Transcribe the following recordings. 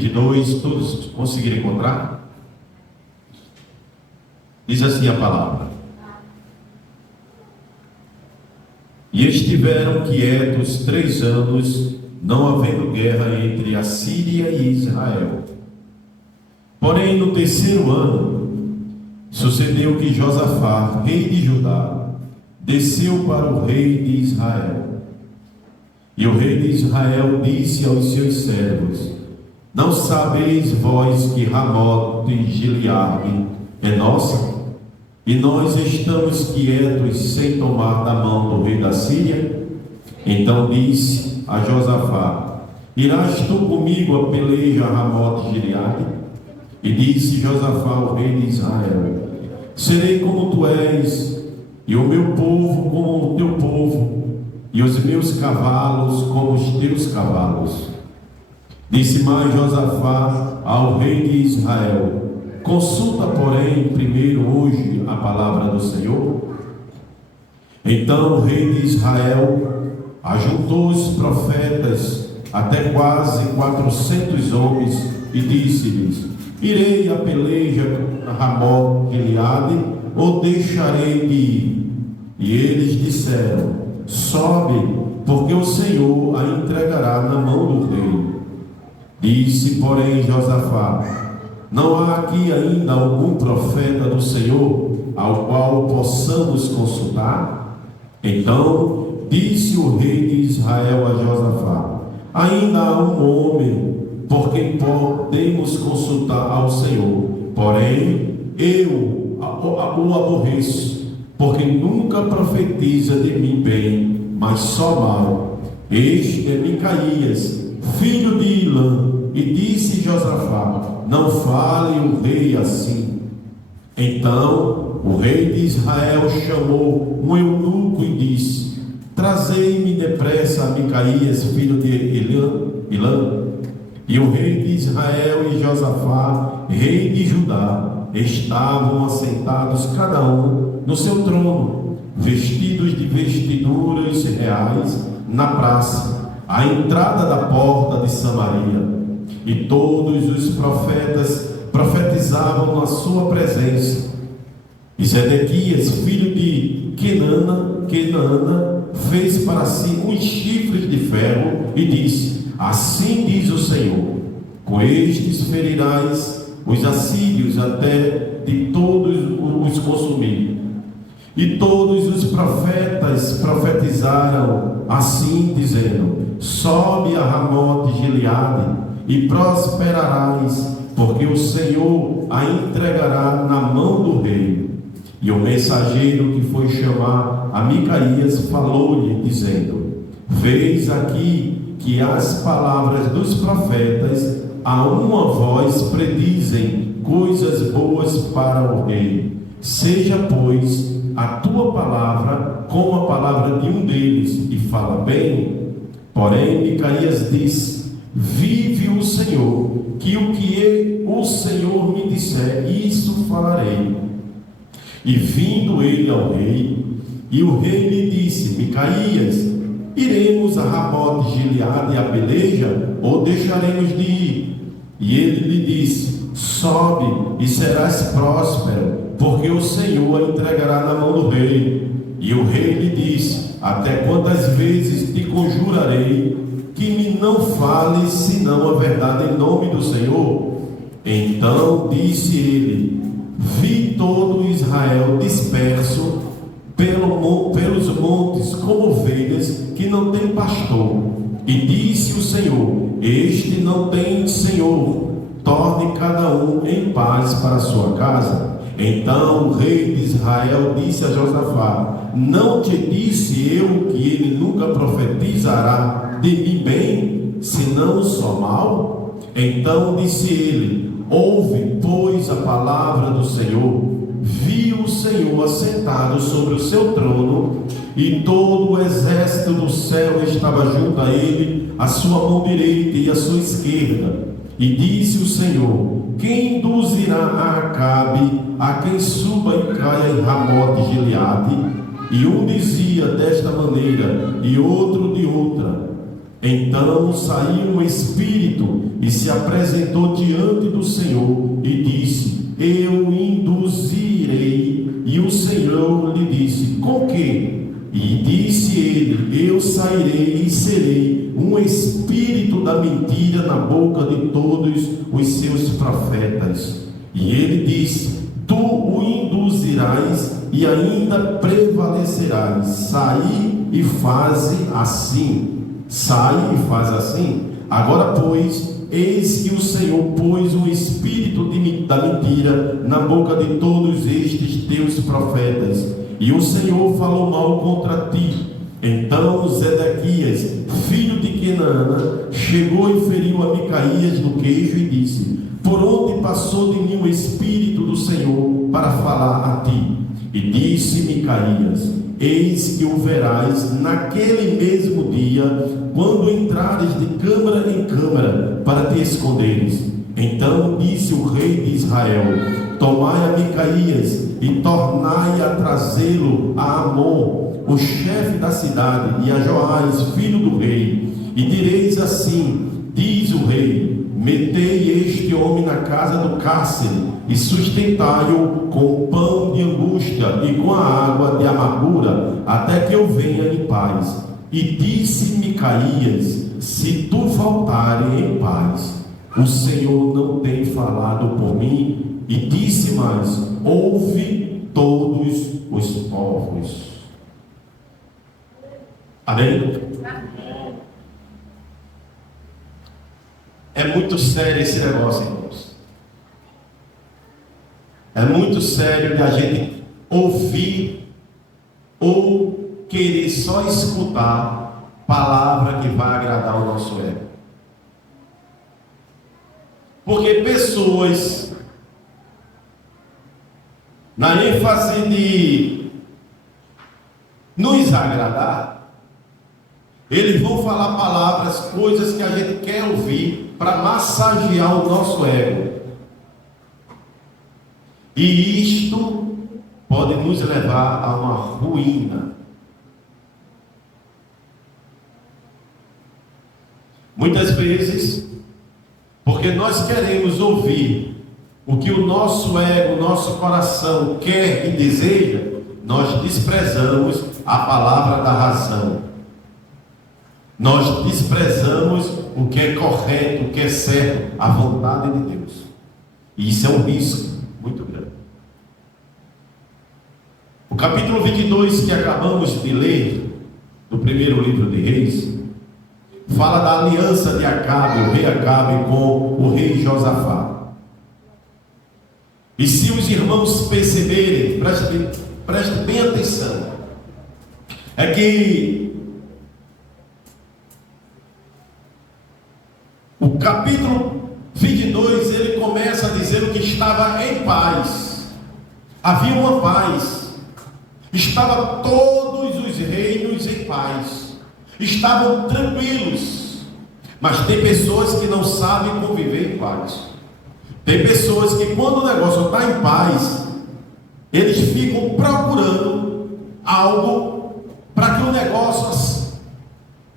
22, todos conseguiram encontrar? Diz assim a palavra: e estiveram quietos 3 anos, não havendo guerra entre a Síria e Israel. Porém, no 3º ano, sucedeu que Josafá, rei de Judá, desceu para o rei de Israel. E o rei de Israel disse aos seus servos: não sabeis vós que Ramote de Gileade é nossa? E nós estamos quietos sem tomar da mão do rei da Síria? Então disse a Josafá: irás tu comigo a peleja a Ramote de Gileade? E disse Josafá ao rei de Israel: serei como tu és, e o meu povo como o teu povo, e os meus cavalos como os teus cavalos. Disse mais Josafá ao rei de Israel: consulta, porém, primeiro hoje a palavra do Senhor. Então o rei de Israel ajuntou os profetas, até quase 400 homens, e disse-lhes: irei a peleja a Ramote de Gileade, ou deixarei de ir? E eles disseram: sobe, porque o Senhor a entregará na mão do rei. Disse, porém, Josafá: não há aqui ainda algum profeta do Senhor ao qual possamos consultar? Então disse o rei de Israel a Josafá: ainda há um homem por quem podemos consultar ao Senhor, porém eu o aborreço, porque nunca profetiza de mim bem, mas só mal. Este é Micaías, filho de Ilã. E disse Josafá: não fale o rei assim. Então o rei de Israel chamou um eunuco e disse: trazei-me depressa a Micaías, filho de Ilã. E o rei de Israel e Josafá, rei de Judá, estavam assentados cada um no seu trono, vestidos de vestiduras reais, na praça, à entrada da porta de Samaria. E todos os profetas profetizavam na sua presença. E Zedequias, filho de Kenaana, fez para si uns chifres de ferro e disse: assim diz o Senhor: com estes ferirás os assírios até de todos os consumir. E todos os profetas profetizaram assim, dizendo: sobe a Ramote de Gileade e prosperarás, porque o Senhor a entregará na mão do rei. E o mensageiro que foi chamar a Micaías falou-lhe, dizendo: vês aqui que as palavras dos profetas a uma voz predizem coisas boas para o rei. Seja, pois, a tua palavra como a palavra de um deles, e fala bem. Porém Micaías disse: vive o Senhor, que o Senhor me disser, isso falarei. E vindo ele ao rei, e o rei lhe disse: Micaías, iremos a Ramote de Gileade a peleja, ou deixaremos de ir? E ele lhe disse: sobe e serás próspero, porque o Senhor a entregará na mão do rei. E o rei lhe disse: até quantas vezes te conjurarei que me não fales senão a verdade em nome do Senhor? Então disse ele: vi todo Israel disperso pelos montes como ovelhas que não têm pastor. E disse o Senhor: este não tem senhor, torne cada um em paz para a sua casa. Então o rei de Israel disse a Josafá: não te disse eu que ele nunca profetizará de mim bem, senão só mal? Então disse ele: ouve, pois, a palavra do Senhor. Viu o Senhor assentado sobre o seu trono, e todo o exército do céu estava junto a ele, a sua mão direita e a sua esquerda. E disse o Senhor: quem induzirá a Acabe a quem suba e caia em Ramote de Gileade? E um dizia desta maneira, e outro de outra. Então saiu um espírito e se apresentou diante do Senhor e disse: eu induzirei. E o Senhor lhe disse: com que? E disse ele: eu sairei e serei um espírito da mentira na boca de todos os seus profetas. E ele disse: tu o induzirás e ainda prevalecerás. Sai e faze assim. Sai e faz assim. Agora, pois, eis que o Senhor pôs um espírito da mentira na boca de todos estes teus profetas, e o Senhor falou mal contra ti. Então Zedequias, filho de Kenaana, chegou e feriu a Micaías no queixo e disse: por onde passou de mim o espírito do Senhor para falar a ti? E disse Micaías: eis que o verás naquele mesmo dia, quando entrares de câmara em câmara para te esconderes. Então disse o rei de Israel: tomai a Micaías e tornai a trazê-lo a Amon, o chefe da cidade, e a Joás, filho do rei. E direis assim: diz o rei: metei este homem na casa do cárcere e sustentai-o com pão de angústia e com a água de amargura, até que eu venha em paz. E disse Micaías: se tu voltares em paz, o Senhor não tem falado por mim. E disse mais: ouve todos os povos. Amém? É muito sério esse negócio, irmãos. É muito sério de a gente ouvir ou querer só escutar palavra que vai agradar o nosso ego. Porque pessoas, na ênfase de nos agradar, eles vão falar palavras, coisas que a gente quer ouvir para massagear o nosso ego. E isto pode nos levar a uma ruína. Muitas vezes, porque nós queremos ouvir o que o nosso ego, o nosso coração quer e deseja, nós desprezamos a palavra da razão. Nós desprezamos o que é correto, o que é certo, a vontade de Deus. E isso é um risco muito grande. O capítulo 22 que acabamos de ler, do primeiro livro de Reis, fala da aliança de Acabe, o rei Acabe, com o rei Josafá. E se os irmãos perceberem, prestem bem atenção, é que o capítulo 22, ele começa a dizer que estava em paz. Havia uma paz. Estavam todos os reinos em paz. Estavam tranquilos. Mas tem pessoas que não sabem conviver em paz. Tem pessoas que quando o negócio está em paz, eles ficam procurando algo para que o negócio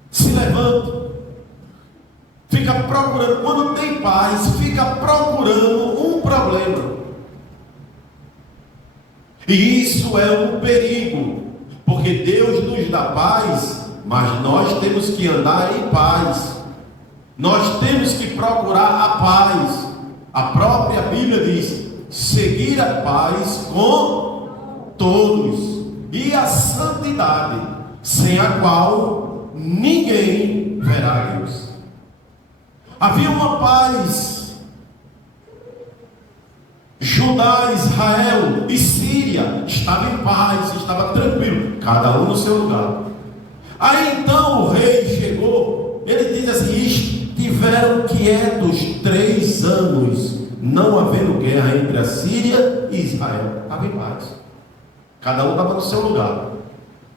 se levante. Fica procurando, quando tem paz, fica procurando um problema. E isso é um perigo, porque Deus nos dá paz, mas nós temos que andar em paz. Nós temos que procurar a paz. A própria Bíblia diz: seguir a paz com todos e a santidade, sem a qual ninguém verá Deus. Havia uma paz. Judá, Israel e Síria estavam em paz, estava tranquilo, cada um no seu lugar. Aí então o rei chegou, ele diz assim: estiveram quietos 3 anos, não havendo guerra entre a Síria e Israel. Estava em paz, cada um estava no seu lugar.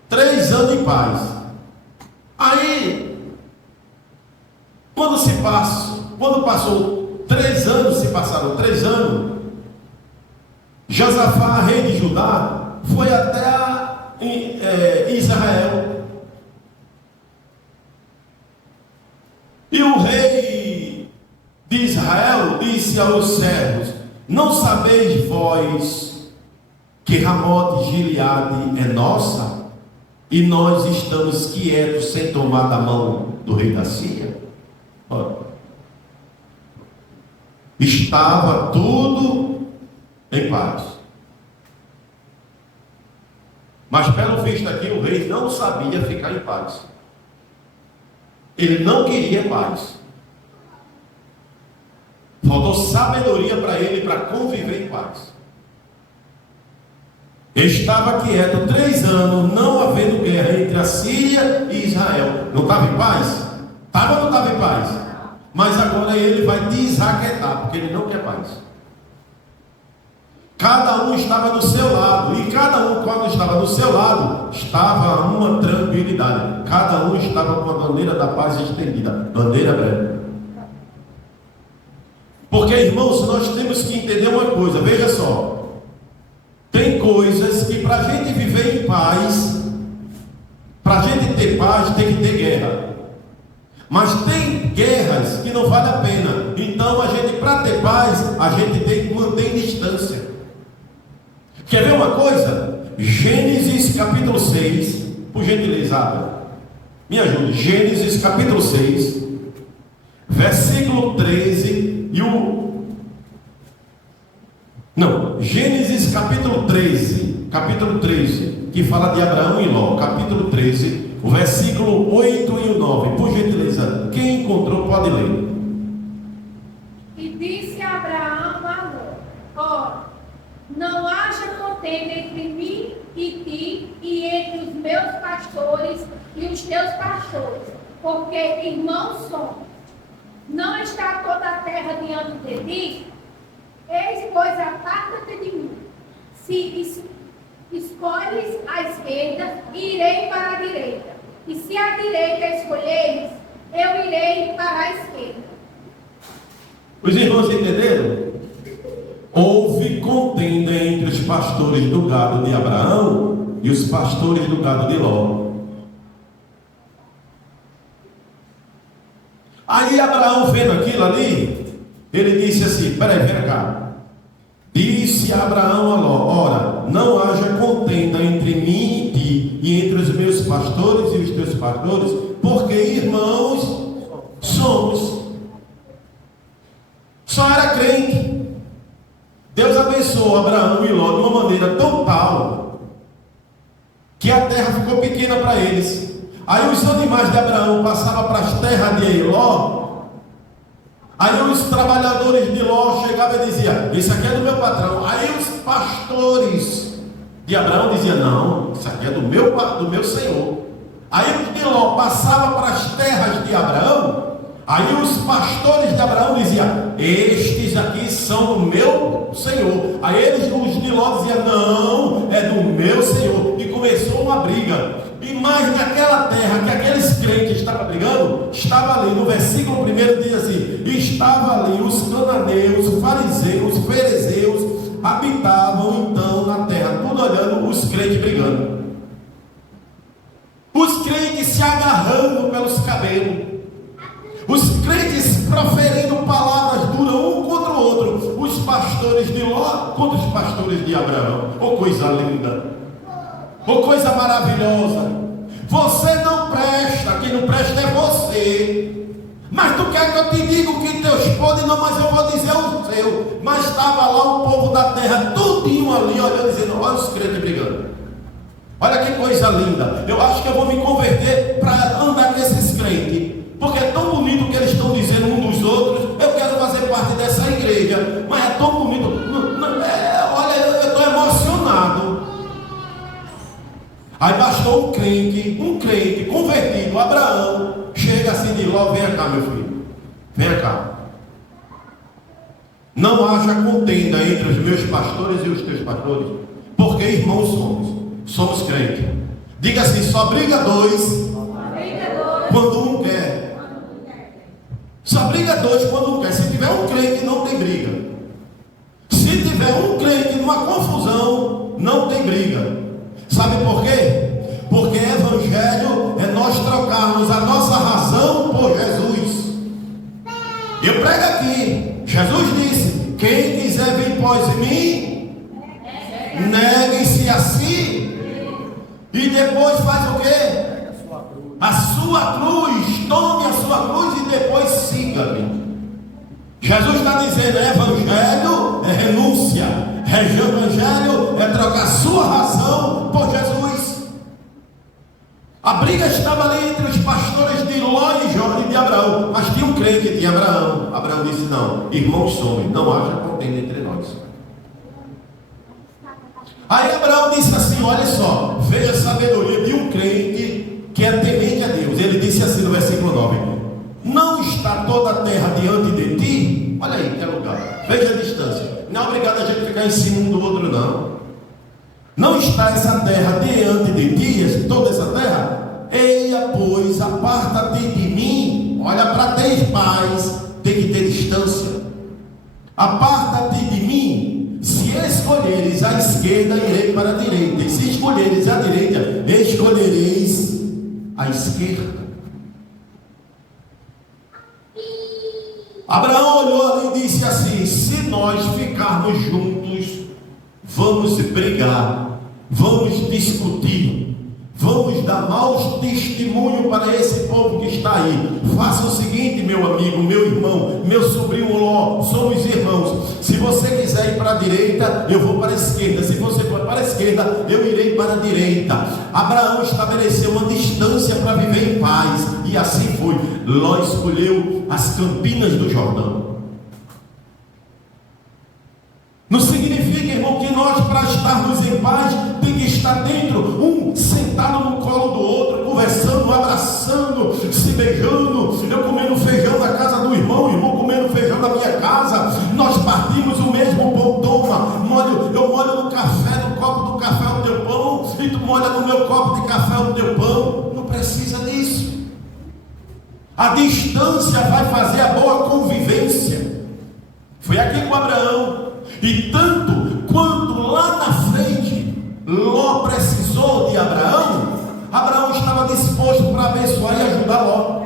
3 anos em paz. Aí, quando passou 3 anos, se passaram 3 anos, Josafá, rei de Judá, foi até Israel. disse aos servos: não sabeis vós que Ramote Gileade é nossa, e nós estamos quietos sem tomar da mão do rei da Síria? Olha, estava tudo em paz. Mas pelo visto aqui o rei não sabia ficar em paz. Ele não queria paz. Faltou sabedoria para ele para conviver em paz. Estava quieto 3 anos, não havendo guerra entre a Síria e Israel. Não estava em paz? Estava ou não estava em paz? Mas agora ele vai desraquetar, porque ele não quer paz. Cada um estava do seu lado, e cada um, quando estava do seu lado, estava uma tranquilidade. Cada um estava com a bandeira da paz estendida, bandeira branca. Porque, irmãos, nós temos que entender uma coisa, veja só. Tem coisas que para a gente viver em paz, para a gente ter paz, tem que ter guerra. Mas tem guerras que não vale a pena. Então a gente, para ter paz, a gente tem que manter distância. Quer ver uma coisa? Gênesis capítulo 6, por gentileza, me ajude. Gênesis capítulo 6, versículo 13 e o... Não, Gênesis capítulo 13, que fala de Abraão e Ló, capítulo 13, o versículo 8 e o 9, por gentileza, quem encontrou pode ler. E disse Abraão a Ló: ó, não haja contenda entre mim e ti, e entre os meus pastores e os teus pastores, porque irmãos somos. Não está toda a terra diante de ti? Eis, pois, aparta-te de mim. Se escolhes a esquerda, irei para a direita. E se a direita escolheres, eu irei para a esquerda. Os irmãos entenderam? Houve contenda entre os pastores do gado de Abraão e os pastores do gado de Ló. Aí Abraão, vendo aquilo ali, ele disse assim: peraí, vem cá. Disse Abraão a Ló: ora, não haja contenda entre mim e ti, e entre os meus pastores e os teus pastores, porque irmãos somos. Só era crente. Deus abençoou Abraão e Ló de uma maneira tão tal que a terra ficou pequena para eles. Aí os animais de Abraão passavam para as terras de Ló. Aí os trabalhadores de Ló chegavam e diziam: isso aqui é do meu patrão. Aí os pastores de Abraão diziam: não, isso aqui é do meu senhor. Aí os de Ló passavam para as terras de Abraão. Aí os pastores de Abraão diziam: estes aqui são do meu senhor. Aí eles, os de Ló, diziam: não, é do meu senhor. E começou uma briga. E mais naquela terra que aqueles crentes estavam brigando, estava ali, no versículo 1 diz assim: estava ali os cananeus, os fariseus, os ferezeus, habitavam então na terra, tudo olhando os crentes brigando. Os crentes se agarrando pelos cabelos. Os crentes proferindo palavras duras um contra o outro. Os pastores de Ló contra os pastores de Abraão. Oh, coisa linda! Oh, coisa maravilhosa! Você não presta, quem não presta é você. Mas tu quer que eu te diga o que Deus pode? Não, mas eu vou dizer o seu. Mas estava lá o povo da terra, tudinho ali, olhando, dizendo: olha os crentes brigando. Olha que coisa linda. Eu acho que eu vou me converter para andar com esses crentes. Porque é tão bonito o que eles estão dizendo um dos outros. Eu quero fazer parte dessa igreja. Mas é tão bonito. Olha, eu estou emocionado. Aí bastou um crente convertido, Abraão. Chega assim de Ló: venha cá, meu filho. Venha cá. Não haja contenda entre os meus pastores e os teus pastores, porque irmãos somos. Somos crentes. Diga assim: só briga dois quando um quer. Só briga dois quando um quer. Se tiver um crente, não tem briga. Se tiver um crente numa confusão, não tem briga. Sabe por quê? Porque evangelho é nós trocarmos a nossa razão por Jesus. Eu prego aqui: Jesus disse: quem quiser vir após mim, negue-se a si. E depois faz o quê? A sua cruz. Tome a sua cruz e depois siga-me. Jesus está dizendo: evangelho é renúncia. Evangelho é trocar sua razão por Jesus. A briga estava ali entre os pastores de Ló e de Abraão, mas tinha um crente que tinha Abraão. Abraão disse: não, irmãos somos, não haja contenda entre nós. Aí Abraão disse assim: olha só, veja a sabedoria de um crente que é temente a Deus. Ele disse assim no versículo 9: não está toda a terra diante de ti? Olha aí, que é lugar, veja a distância. Não é obrigado a gente ficar em cima um do outro, não. Não está essa terra diante de ti, toda essa terra? Eia, pois, aparta-te de mim. Olha, para ter paz tem que ter distância. Aparta-te de mim. Se escolheres a esquerda, irei para a direita. E se escolheres a direita, escolhereis a esquerda. Abraão olhou ali e disse assim: se nós ficarmos juntos, vamos brigar, vamos discutir, vamos dar maus testemunhos para esse povo que está aí. Faça o seguinte, meu amigo, meu irmão, meu sobrinho Ló, somos irmãos. Se você quiser ir para a direita, eu vou para a esquerda. Se você for para a esquerda, eu irei para a direita. Abraão estabeleceu uma distância para viver em paz, e assim foi. Ló escolheu as campinas do Jordão. Não significa, irmão, que nós, para estarmos em paz, tem que estar dentro, um sentado no colo do outro, conversando, abraçando, se beijando, eu comendo feijão na casa do irmão, o irmão comendo feijão na minha casa, nós partimos o mesmo pão. Toma, eu molho no café, no copo do café o teu pão, e tu molha no meu copo de café o teu pão. Não precisa disso. A distância vai fazer a boa convivência. Foi aqui com Abraão. E tanto quanto lá na frente Ló precisou de Abraão, Abraão estava disposto para abençoar e ajudar Ló.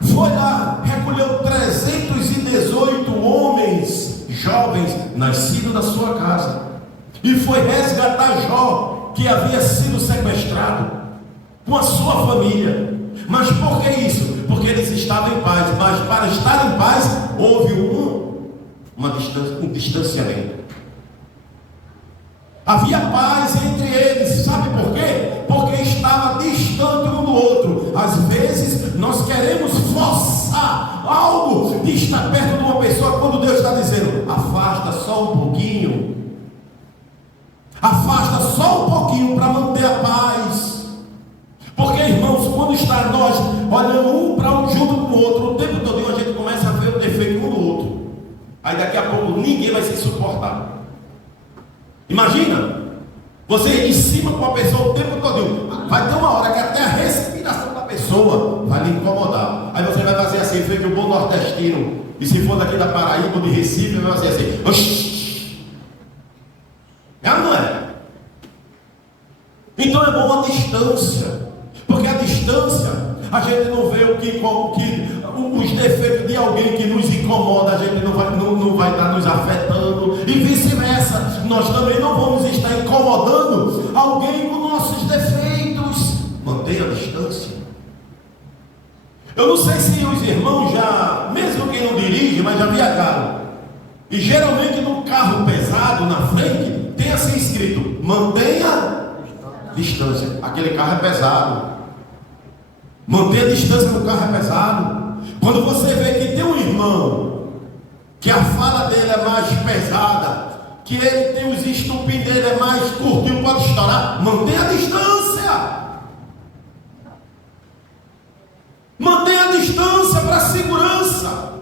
Foi lá, recolheu 318 homens jovens nascidos na sua casa, e foi resgatar Jó, que havia sido sequestrado, com a sua família. Mas por que isso? Porque eles estavam em paz. Mas para estar em paz houve um distanciamento. Havia paz entre eles. Sabe por quê? Porque estava distante um do outro. Às vezes nós queremos forçar algo de estar perto de uma pessoa, quando Deus está dizendo: afasta só um pouquinho. Afasta só um pouquinho para manter a paz. Porque, irmãos, quando está nós olhando um para um junto com o outro, o tempo todo a gente começa a ver o defeito um do outro. Aí daqui a pouco ninguém vai se suportar. Imagina você em cima com a pessoa o tempo todo. Vai ter uma hora que até a respiração da pessoa vai lhe incomodar. Aí você vai fazer assim, feito um bom nordestino. E se for daqui da Paraíba ou de Recife, vai fazer assim: oxi. É ou não é? Então é bom a distância. Porque a distância, a gente não vê os defeitos de alguém que nos incomoda, a gente não vai estar nos afetando, e vice-versa. Nós também não vamos estar incomodando alguém com nossos defeitos. Mantenha a distância. Eu não sei se os irmãos já, mesmo quem não dirige, mas já viajaram. E geralmente no carro pesado na frente tem assim escrito: mantenha distância. Aquele carro é pesado. Manter a distância no carro é pesado. Quando você vê que tem um irmão que a fala dele é mais pesada, que ele tem os estupim dele é mais curtinho, pode estourar, mantenha a distância. Mantenha a distância para segurança.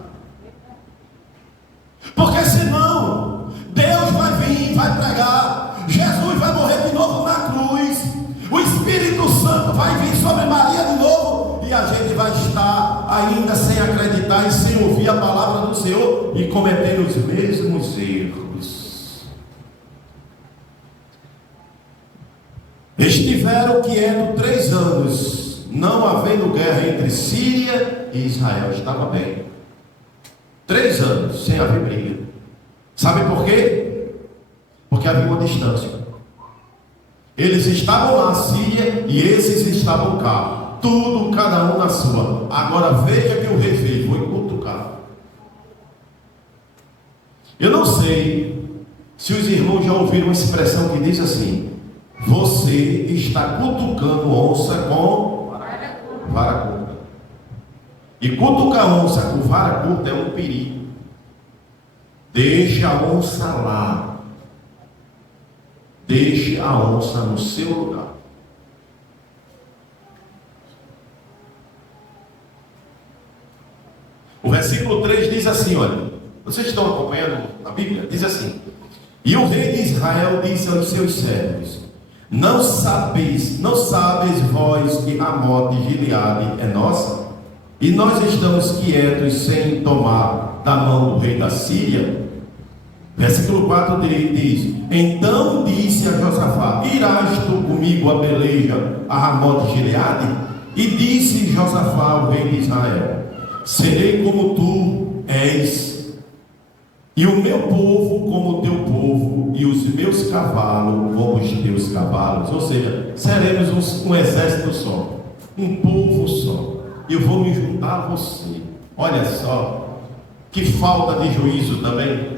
Porque senão Deus vai vir, vai pregar, Jesus vai morrer de novo na cruz, o Espírito Santo vai vir sobre Maria de novo, e a gente vai estar ainda sem acreditar e sem ouvir a palavra do Senhor e cometendo os mesmos erros. Estiveram quietos 3 anos, não havendo guerra entre Síria e Israel. Estava bem. 3 anos sem haver briga. Sabe por quê? Porque havia uma distância. Eles estavam lá, Síria, e esses estavam cá. Tudo, cada um na sua. Agora veja que o rei fez, foi cutucar. Eu não sei se os irmãos já ouviram uma expressão que diz assim: você está cutucando onça com vara curta. E cutucar onça com vara curta é um perigo. Deixe a onça lá. Deixe a onça no seu lugar. O versículo 3 diz assim, olha, vocês estão acompanhando a Bíblia? Diz assim: e o rei de Israel disse aos seus servos: não sabes vós que Ramote de Gileade é nossa? E nós estamos quietos sem tomar da mão do rei da Síria? Versículo 4 diz: então disse a Josafá: irás tu comigo a peleja a Ramote de Gileade? E disse Josafá ao rei de Israel: serei como tu és, e o meu povo como o teu povo, e os meus cavalos como os teus cavalos. Ou seja, seremos um exército só, um povo só. Eu vou me juntar a você. Olha só, que falta de juízo também.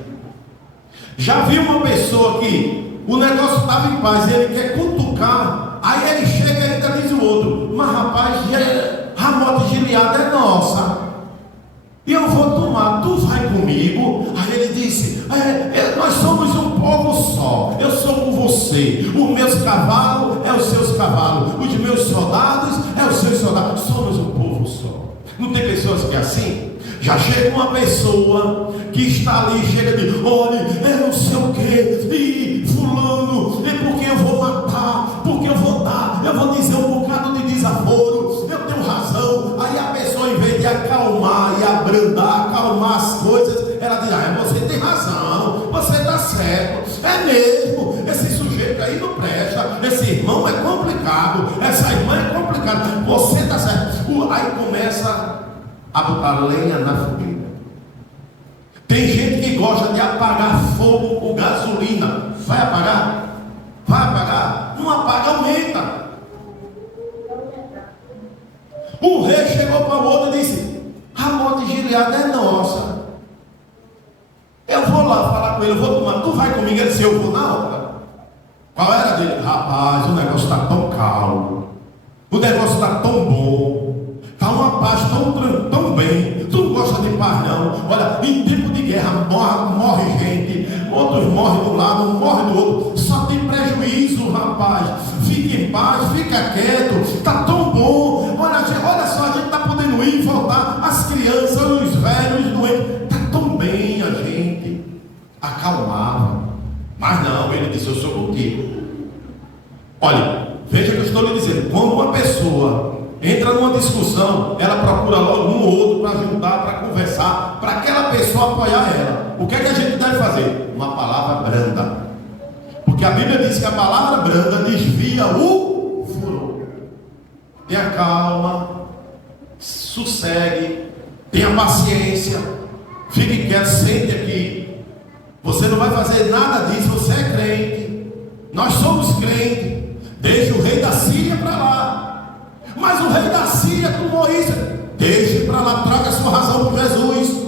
Já viu uma pessoa que o negócio estava em paz, ele quer cutucar, aí ele chega e ainda diz o outro: mas rapaz, Ramote de Gileade é nossa, e eu vou tomar, tu vai comigo? Aí ele disse: nós somos um povo só, eu sou com você, os meus cavalos é os seus cavalos, os meus soldados é os seus soldados, somos um povo só. Não tem pessoas que é assim? Já chega uma pessoa que está ali, chega de: olha, não sei o que, e fulano, é porque eu vou matar, porque eu vou dar, eu vou dizer um bocado de desaforo, eu tenho razão. Aí a pessoa, em vez de acalmar e abrandar, acalmar as coisas, ela diz: você tem razão, você está certo, é mesmo, esse sujeito aí não presta, esse irmão é complicado, essa irmã é complicada, você está certo. Aí começa a botar lenha na fogueira. Tem gente que gosta de apagar fogo com gasolina. Vai apagar? Vai apagar? Não apaga, aumenta. O rei chegou para o outro e disse: Ramote de Gileade é nossa, eu vou lá falar com ele, eu vou tomar, tu vai comigo? Ele disse: eu vou na hora. Qual era dele? Rapaz, o negócio está tão calmo, o negócio está tão bom, está uma paz tão bem. Tu não gosta de paz não? Olha, em tempo de guerra morre gente, outros morrem de um lado, morrem do outro, só tem prejuízo, rapaz. Fique em paz, fica quieto, está tão bom. Olha só, a gente está podendo ir e voltar, as crianças, os velhos, os doentes, está tão bem. A gente acalmava, mas não, ele disse: eu sou contigo. Olha, veja que eu estou lhe dizendo, quando uma pessoa entra numa discussão, ela procura logo um ou outro para juntar, para conversar, para aquela pessoa apoiar ela. O que é que a gente deve fazer? Uma palavra branda, porque a Bíblia diz que a palavra branda desvia o furor. Tenha calma, sossegue, tenha paciência, fique quieto, sente aqui. Você não vai fazer nada disso, você é crente, nós somos crentes. Deixe o rei da Síria para lá. Mas o rei da Síria com Moisés, deixe para lá, traga sua razão com Jesus.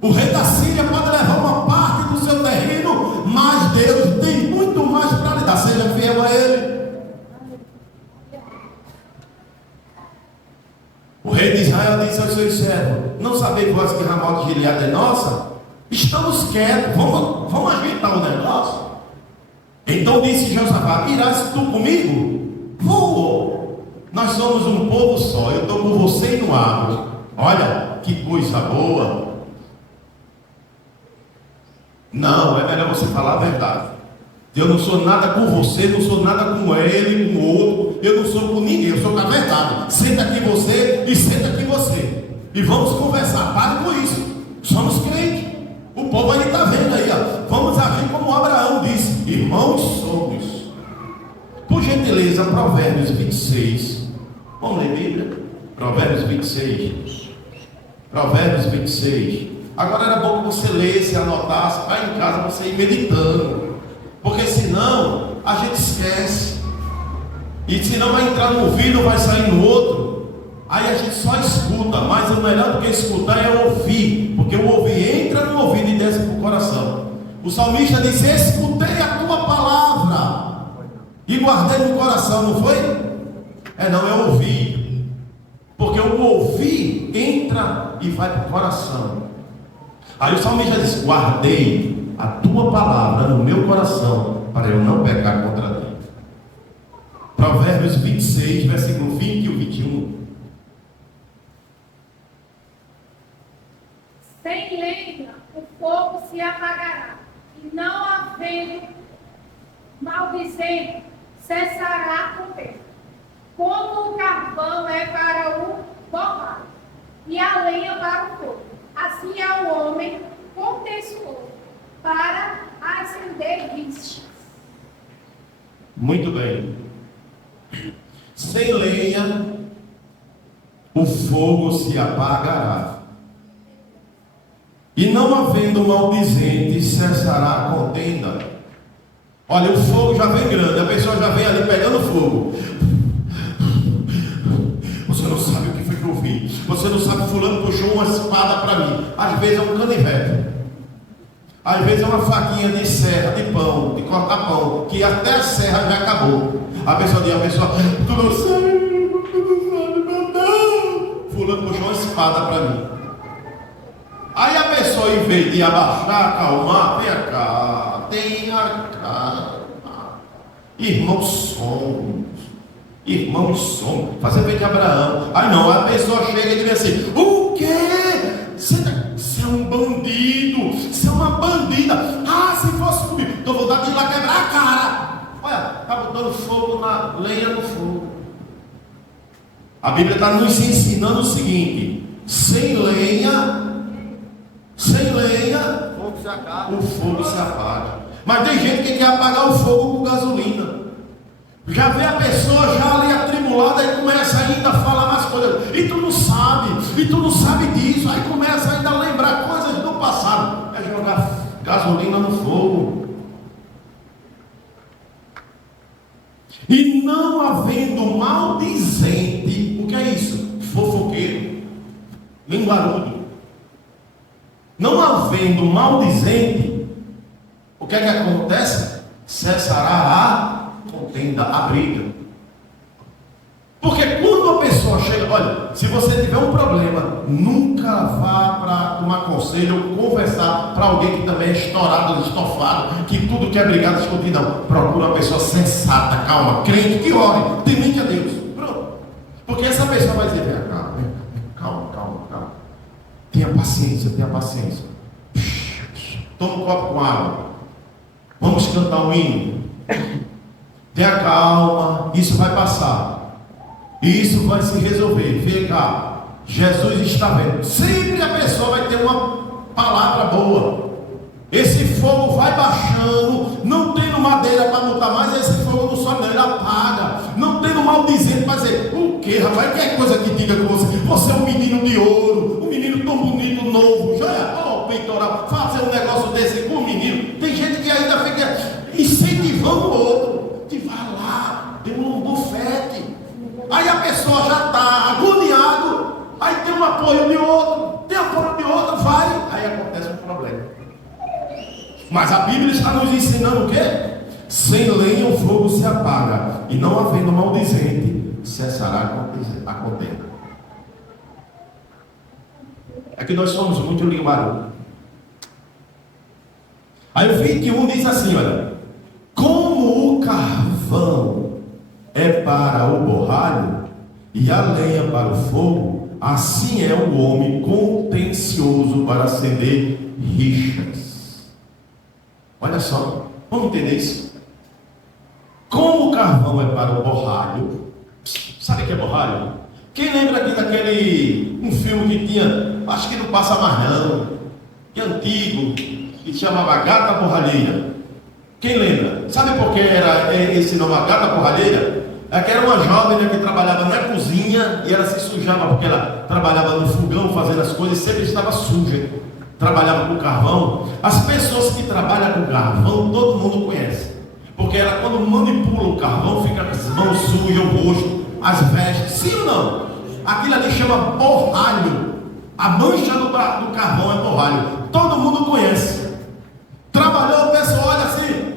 O rei da Síria pode levar uma parte do seu terreno, mas Deus tem muito mais para lhe dar. Seja fiel a Ele. O rei de Israel disse aos seus servos: não sabeis vós que Ramote de Gileade é nossa? Estamos quietos, vamos ajeitar o negócio. Então disse Josafá: irás tu comigo? Vou. Nós somos um povo só, eu estou com você e no abro. Olha que coisa boa. Não, é melhor você falar a verdade. Eu não sou nada com você, não sou nada com ele, com o outro. Eu não sou com ninguém, eu sou com a verdade. Senta aqui você e senta aqui você. E vamos conversar, pare com isso. Somos crentes. O povo aí está vendo aí, ó. Vamos agir como Abraão disse: irmãos somos. Por gentileza, Provérbios 26. Vamos ler a Bíblia? Provérbios 26. Provérbios 26. Agora era bom que você lesse, anotasse, para em casa você ir meditando. Porque senão a gente esquece. E senão vai entrar no ouvido, vai sair no outro. Aí a gente só escuta. Mas o melhor do que escutar é ouvir. Porque o ouvir entra no ouvido e desce para o coração. O salmista disse: escutei a tua palavra e guardei no coração, não foi? Não, é ouvir. Porque o ouvir entra e vai para o coração. Aí o salmista diz: guardei a tua palavra no meu coração, para eu não pecar contra ti. Provérbios 26, versículo 20 e 21. Sem lenha o fogo se apagará, e não havendo maldizente cessará a comer. Como o carvão é para o borralho, e a lenha para o fogo, assim é o homem contencioso para acender rixas. Muito bem. Sem lenha o fogo se apagará, e não havendo maldizente cessará a contenda. Olha, o fogo já vem grande, a pessoa já vem ali pegando fogo. Você não sabe o que foi que eu vi. Você não sabe, fulano puxou uma espada para mim. Às vezes é um canivete, às vezes é uma faquinha de serra, de pão, de cortar pão, que até a serra já acabou. A pessoa diz, tu não sabe, meu Deus. Fulano puxou uma espada para mim. Aí a pessoa, em vez de abaixar, acalmar, tenha calma, tenha calma. Irmãos somos, fazer bem de Abraão. Aí não, a pessoa chega e diz assim: o quê? Você é um bandido, você é uma bandida. Se fosse comigo, estou vontade de ir lá quebrar a cara. Olha, está botando fogo na lenha no fogo. A Bíblia está nos ensinando o seguinte: sem lenha, o fogo se apaga. Mas tem gente que quer apagar o fogo com gasolina. Já vê a pessoa já ali atribulada e começa ainda a falar mais coisas. E tu não sabe disso. Aí começa ainda a lembrar coisas do passado. É jogar gasolina no fogo. E não havendo maldizente, o que é isso? Fofoqueiro, linguarudo. Não havendo maldizente, o que é que acontece? Cessará a contenda, a briga. Porque quando a pessoa chega, olha, se você tiver um problema, nunca vá para tomar conselho ou conversar para alguém que também é estourado, estofado, que tudo quer brigar, discutir, não. Procura uma pessoa sensata, calma, crente, que ore, temente a Deus. Pronto. Porque essa pessoa vai dizer: calma. Tenha paciência. Toma um copo com água. Vamos cantar um hino. Tenha calma, isso vai passar. Isso vai se resolver. Vem cá, Jesus está vendo. Sempre a pessoa vai ter uma palavra boa. Esse fogo vai baixando. Não tendo madeira para botar mais, esse fogo não sobe, ele apaga. Não tendo maldizente para dizer: o que, rapaz? Que é coisa que diga com você? Você é um menino de ouro, um menino tão bonito, novo. Já é peitoral. Fazer um negócio desse com o menino. Tem gente que ainda fica incentivando o outro. Que vai lá, tem um bufete. Aí a pessoa já está agoniado. Aí tem um apoio de outro, vai. Aí acontece um problema. Mas a Bíblia está nos ensinando o quê? Sem lenha o fogo se apaga, e não havendo maldizente cessará a contenda. É que nós somos muito linguarudos. Aí o 21 diz assim, olha: como o carvão é para o borralho e a lenha para o fogo, assim é o homem contencioso para acender rixas. Olha só, vamos entender isso? Como o carvão é para o borralho, sabe o que é borralho? Quem lembra aqui daquele um filme que tinha, acho que não passa mais não, que é antigo, que chamava Gata Borralheira? Quem lembra? Sabe por que era esse nome, Gata Borralheira? É que era uma jovem, né, que trabalhava na cozinha e ela se sujava porque ela trabalhava no fogão fazendo as coisas e sempre estava suja. trabalhava com carvão, as pessoas que trabalham com carvão, todo mundo conhece. Porque ela, quando manipula o carvão, fica com as mãos sujas, o rosto, as vestes. Sim ou não? Aquilo ali chama borralho. A mancha do carvão é borralho. Todo mundo conhece. Trabalhou, o pessoal olha assim.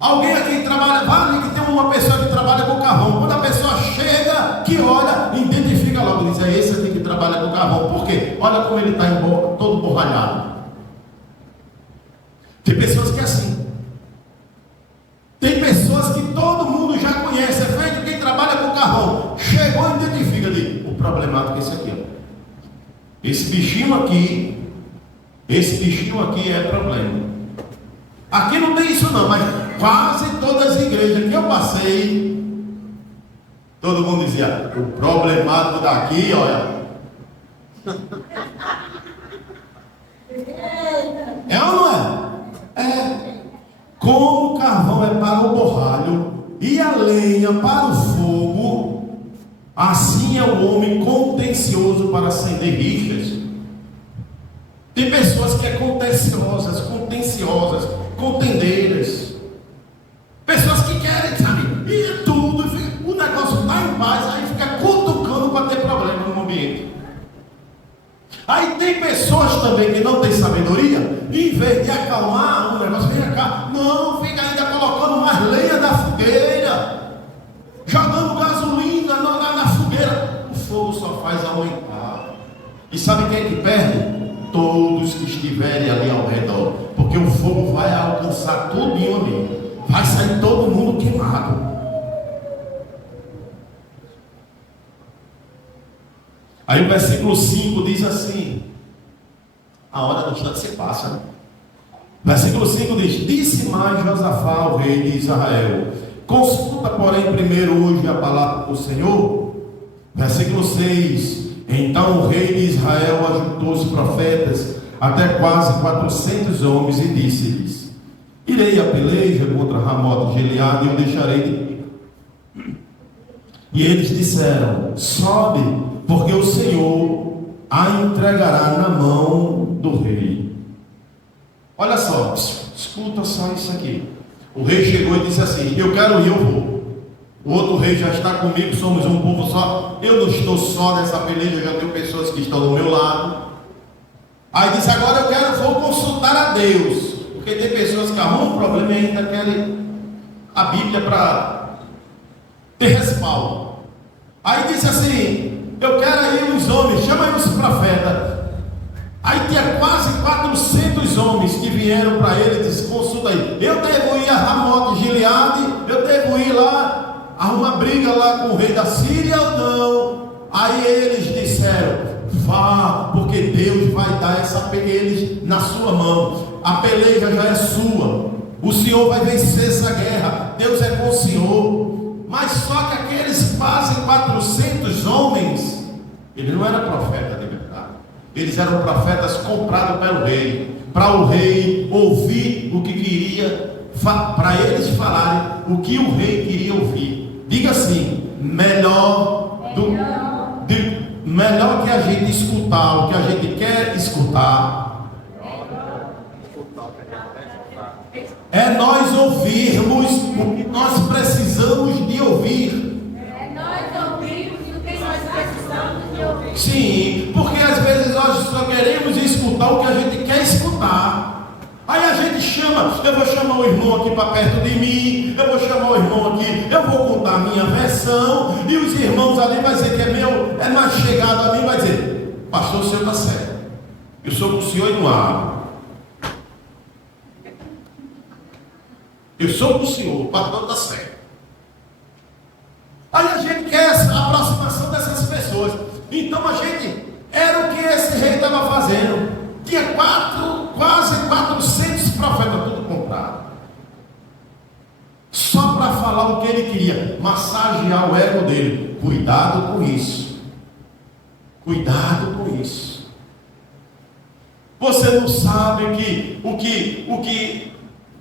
Alguém aqui trabalha, vale que tem uma pessoa que trabalha com carvão. Quando a pessoa chega, que olha, identifica logo, diz, é esse aqui que trabalha com carvão. Por quê? Olha como ele está todo borralhado. Tem pessoas que é assim. Tem pessoas que todo mundo já conhece, é feito quem trabalha com carvão. Chegou e identifica ali. O problemático é esse aqui, ó. Esse bichinho aqui é problema. Aqui não tem isso não, mas quase todas as igrejas que eu passei, todo mundo dizia, o problemático daqui, olha. É ou não é? É. Como o carvão é para o borralho e a lenha para o fogo, assim é o homem contencioso para acender rixas. Tem pessoas que é contenciosas, contendeiras. Pessoas que querem, sabe, e tudo, o negócio está em paz, aí fica cutucando para ter problema no ambiente. Aí tem pessoas também que não têm sabedoria, e em vez de acalmar o negócio, vem cá, não, fica ainda colocando mais lenha na fogueira, jogando gasolina na fogueira. O fogo só faz aumentar. E sabe quem é que perde? Todos que estiverem ali ao redor, porque o fogo vai alcançar tudinho ali, vai sair todo mundo queimado. Aí o versículo 5 diz assim, a hora do instante se passa, né? Versículo 5 diz, disse mais Josafá ao rei de Israel, consulta porém primeiro hoje a palavra do Senhor. Versículo 6, então o rei de Israel ajuntou os profetas, até quase 400 homens, e disse-lhes, irei a peleja contra Ramote de Gileade e eu deixarei de ir. E eles disseram, sobe, porque o Senhor a entregará na mão do rei. Olha só, escuta só isso aqui. O rei chegou e disse assim, eu quero ir, eu vou. O outro rei já está comigo, somos um povo só. Eu não estou só nessa peleja, já tenho pessoas que estão do meu lado. Aí disse, agora vou consultar a Deus. Porque tem pessoas que arrumam um problema e ainda querem a Bíblia para ter respaldo. Aí disse assim, eu quero aí uns homens, chama aí os profetas. Aí tinha quase 400 homens que vieram para ele e disse, consulta aí, eu devo ir a Ramote de Gileade, eu devo ir lá, arrumar briga lá com o rei da Síria ou não? Aí eles disseram, vá, porque Deus vai dar essa peleja na sua mão, a peleja já é sua, o Senhor vai vencer essa guerra, Deus é com o Senhor. Mas só que aqueles quase 400 homens, ele não era profeta de verdade, eles eram profetas comprados pelo rei, para o rei ouvir o que queria, para eles falarem o que o rei queria ouvir. Diga assim, melhor que a gente escutar o que a gente quer escutar, é nós ouvirmos o que nós precisamos de ouvir. É nós ouvirmos o que nós precisamos de ouvir. Sim, porque às vezes nós só queremos escutar o que a gente quer escutar. Aí a gente chama, eu vou chamar o irmão aqui para perto de mim, eu vou chamar o irmão aqui, eu vou contar a minha versão, e os irmãos ali vai dizer que é meu, é mais chegado a mim, vai dizer, pastor, o senhor está certo, eu sou com o senhor e não abro. Eu sou com o senhor, o pastor está certo. Aí a gente quer a aproximação dessas pessoas. Então a gente, era o que esse rei estava fazendo. Tinha quase 400 profetas, tudo comprado. Só para falar o que ele queria, massagear o ego dele. Cuidado com isso. Cuidado com isso. Você não sabe o que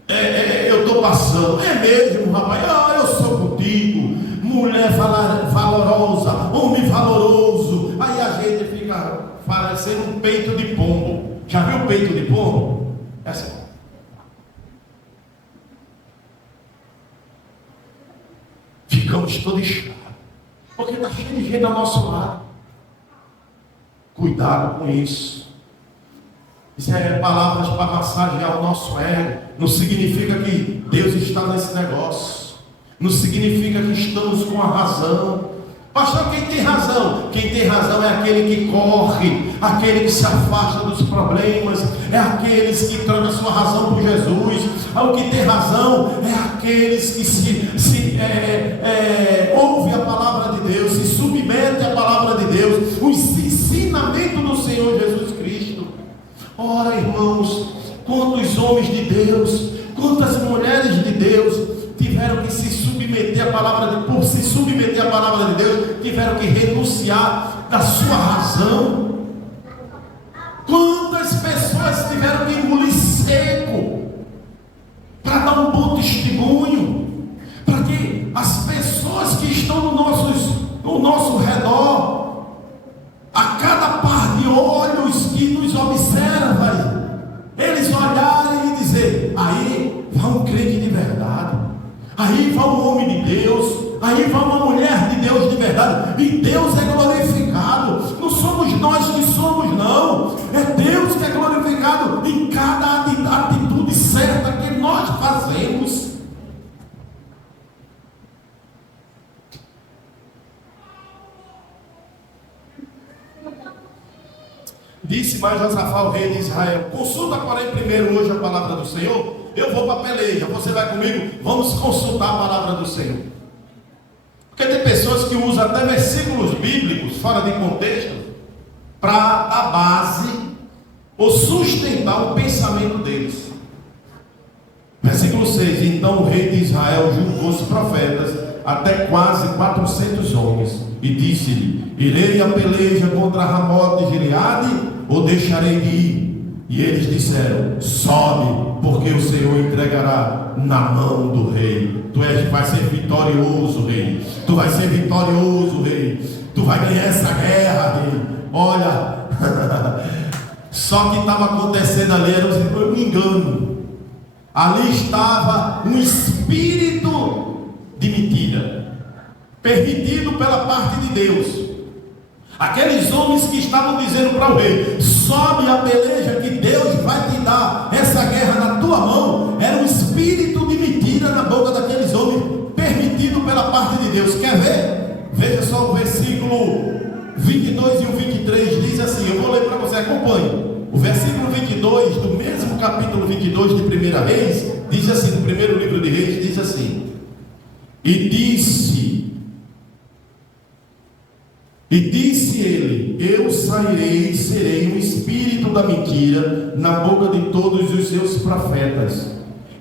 eu estou passando. É mesmo, rapaz? Eu sou contigo. Mulher valorosa, homem valoroso. Aí a gente fica parecendo um peito de pombo. Já viu viu peito de pombo? É assim. Ficamos todos inchados, porque está cheio de gente ao nosso lado. Cuidado com isso. Isso é palavras para massagear o nosso ego. Não significa que Deus está nesse negócio. Não significa que estamos com a razão. Pastor, quem tem razão? Quem tem razão é aquele que corre, aquele que se afasta dos problemas, é aqueles que trocam a sua razão por Jesus. O que tem razão é aqueles que ouvem a palavra de Deus, se submetem à palavra de Deus, o ensinamento do Senhor Jesus Cristo. Ora, irmãos, quantos homens de Deus, quantas mulheres de Deus tiveram que se submeter à palavra de Deus, por se submeter à palavra de Deus, tiveram que renunciar da sua razão. Quantas pessoas tiveram que engolir seco para dar um bom testemunho, para que as pessoas que estão no nosso redor, a cada par de olhos que nos observa, eles olharem e dizer: aí vai um crente de verdade, aí vai um homem de Deus, aí vai uma mulher de Deus de verdade, e Deus é glorificado. Não somos nós que somos, não, é Deus que é glorificado em cada atitude certa que nós fazemos. Disse mais Josafá, o rei de Israel: consulta, porém, primeiro hoje a palavra do Senhor. Eu vou para a peleja, você vai comigo? Vamos consultar a palavra do Senhor. Porque tem pessoas que usam até versículos bíblicos fora de contexto para dar base ou sustentar o pensamento deles. Versículo 6: então o rei de Israel julgou os profetas, até quase 400 homens, e disse-lhe: irei a peleja contra Ramote de Gileade, ou deixarei de ir? E eles disseram: sobe, porque o Senhor entregará na mão do rei. Tu vai ser vitorioso, rei. Tu vai ser vitorioso, rei. Tu vai ganhar essa guerra, rei. Olha, só que estava acontecendo ali era um engano. Ali estava um espírito de mentira, permitido pela parte de Deus. Aqueles homens que estavam dizendo para o rei: sobe a peleja que Deus vai te dar essa guerra na tua mão, era um espírito de mentira na boca daqueles homens, permitido pela parte de Deus. Quer ver? Veja só o versículo 22 e o 23, diz assim, eu vou ler para você, acompanhe. O versículo 22 do mesmo capítulo 22 de 1 Reis, diz assim, no primeiro livro de Reis, diz assim: e disse ele: eu sairei e serei um espírito da mentira na boca de todos os seus profetas.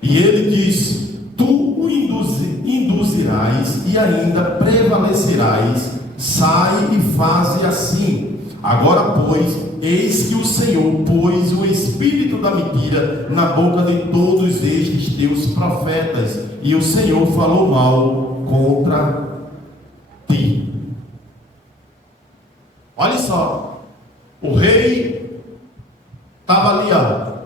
E ele disse: tu o induzirás e ainda prevalecerás. Sai e faze assim. Agora, pois, eis que o Senhor pôs o espírito da mentira na boca de todos estes teus profetas, e o Senhor falou mal contra ti. Olha só, o rei estava ali,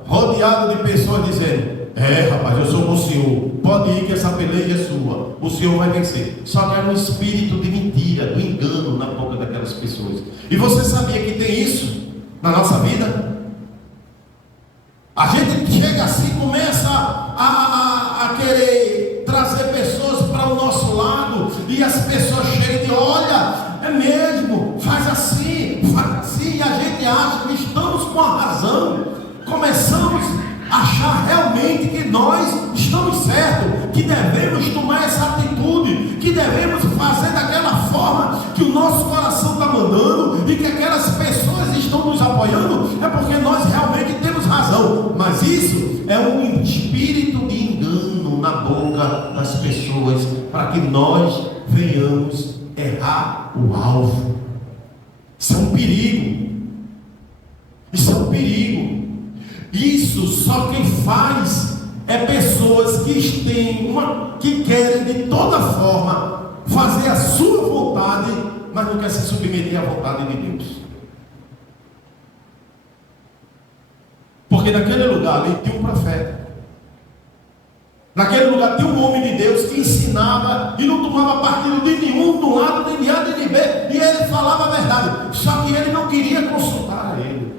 rodeado de pessoas dizendo: rapaz, eu sou com o Senhor, pode ir que essa peleja é sua, o Senhor vai vencer. Só que era um espírito de mentira, do engano na boca daquelas pessoas. E você sabia que tem isso na nossa vida? A gente chega assim, começa a querer trazer pessoas para o nosso lado, e as pessoas chegam e olha, é mesmo, faz assim, e a gente acha que estamos com a razão. Começamos a achar realmente que nós estamos certos, que devemos tomar essa atitude, que devemos fazer daquela forma que o nosso coração está mandando, e que aquelas pessoas estão nos apoiando, é porque nós realmente temos razão. Mas isso é um espírito de engano na boca das pessoas, para que nós venhamos errar o alvo. Isso é um perigo. Isso é um perigo. Isso só quem faz é pessoas que querem de toda forma fazer a sua vontade, mas não quer se submeter à vontade de Deus. Porque naquele lugar ali tinha um profeta. Naquele lugar tinha um homem de Deus que ensinava e não tomava partido de nenhum, de um lado, nem de A, nem de B. E ele falava a verdade. Só que ele não queria consultar a ele.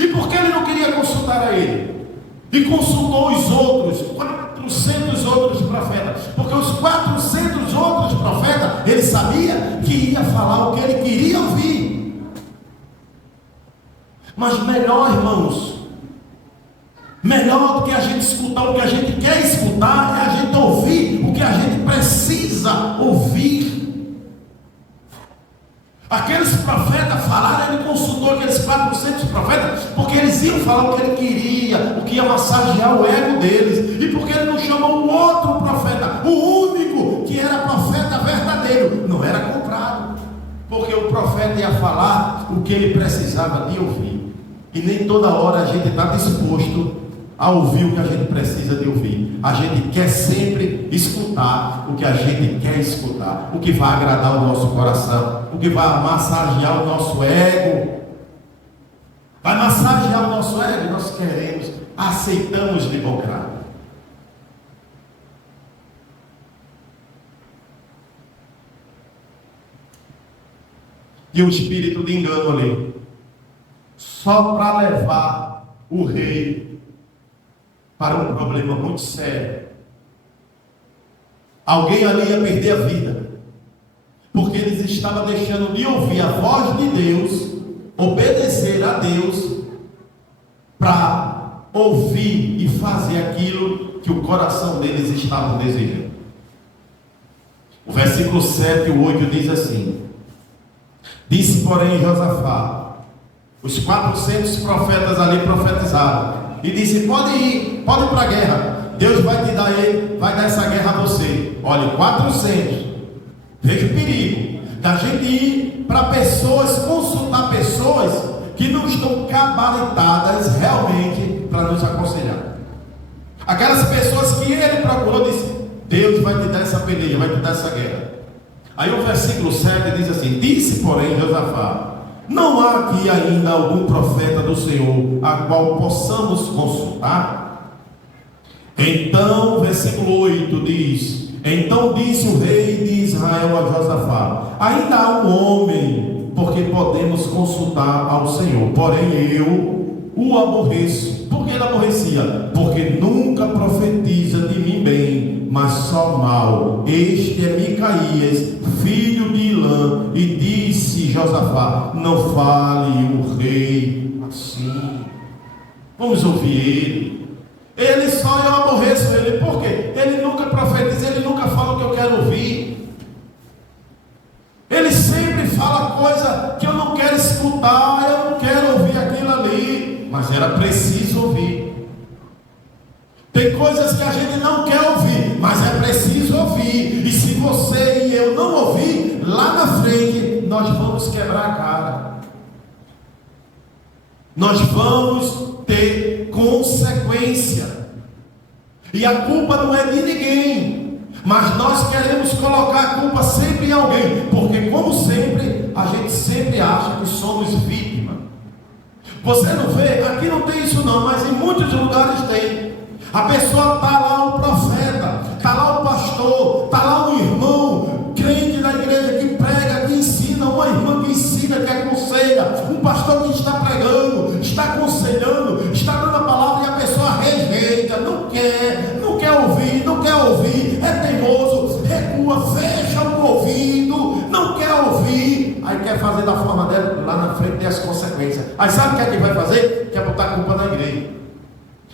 E por que ele não queria consultar a ele? E consultou os outros, 400 outros profetas. Porque os 400 outros profetas, ele sabia que ia falar o que ele queria ouvir. Mas melhor, irmãos, melhor do que a gente escutar o que a gente quer escutar, é a gente ouvir o que a gente precisa ouvir. Aqueles profetas falaram, ele consultou aqueles 400 profetas, porque eles iam falar o que ele queria, o que ia massagear o ego deles, e porque ele não chamou o outro profeta, o único que era profeta verdadeiro, não era comprado, porque o profeta ia falar o que ele precisava de ouvir, e nem toda hora a gente está disposto a ouvir o que a gente precisa de ouvir. A gente quer sempre escutar o que a gente quer escutar, o que vai agradar o nosso coração, o que vai massagear o nosso ego. Vai massagear o nosso ego, nós queremos, aceitamos de bom grado. E o espírito de engano ali, só para levar o rei para um problema muito sério. Alguém ali ia perder a vida, porque eles estavam deixando de ouvir a voz de Deus, obedecer a Deus, para ouvir e fazer aquilo que o coração deles estava desejando. O versículo 7 e 8 diz assim: disse porém Josafá, os 400 profetas ali profetizaram, e disse: pode ir para a guerra, Deus vai te dar ele, vai dar essa guerra a você. Olha, 400. Veja o perigo da gente ir para pessoas, consultar pessoas que não estão gabaritadas realmente para nos aconselhar. Aquelas pessoas que ele procurou, disse: Deus vai te dar essa peleja, vai te dar essa guerra. Aí o versículo 7 diz assim: disse porém Josafá, não há aqui ainda algum profeta do Senhor a qual possamos consultar? Então, versículo 8 diz: então disse o rei de Israel a Josafá: ainda há um homem, porque podemos consultar ao Senhor, porém eu o aborreço. Por que ele aborrecia? Porque nunca profetiza de mim bem, mas só mal. Este é Micaías, filho de Ilã. E disse Josafá: não fale o rei assim. Vamos ouvir ele. Ele só, eu aborreço ele. Por quê? Ele nunca profetiza, ele nunca fala o que eu quero ouvir. Ele sempre fala coisa que eu não quero escutar, eu não quero ouvir aquilo ali. Mas era preciso ouvir. Tem coisas que a gente não quer ouvir, mas é preciso ouvir. E se você e eu não ouvir, lá na frente nós vamos quebrar a cara. Nós vamos ter consequência. E a culpa não é de ninguém, mas nós queremos colocar a culpa sempre em alguém, porque como sempre, a gente sempre acha que somos vítimas. Você não vê, aqui não tem isso não, mas em muitos lugares tem. A pessoa está lá, o profeta, está lá o pastor, está lá um irmão crente da igreja que prega, que ensina, uma irmã que ensina, que aconselha, um pastor que está pregando, está aconselhando, está dando a palavra, e a pessoa rejeita, não quer ouvir, é teimoso, recua, fecha o ouvido, não quer ouvir, aí quer fazer da forma dela, lá na frente tem as consequências. Aí sabe o que é que vai fazer? Quer botar a culpa na igreja.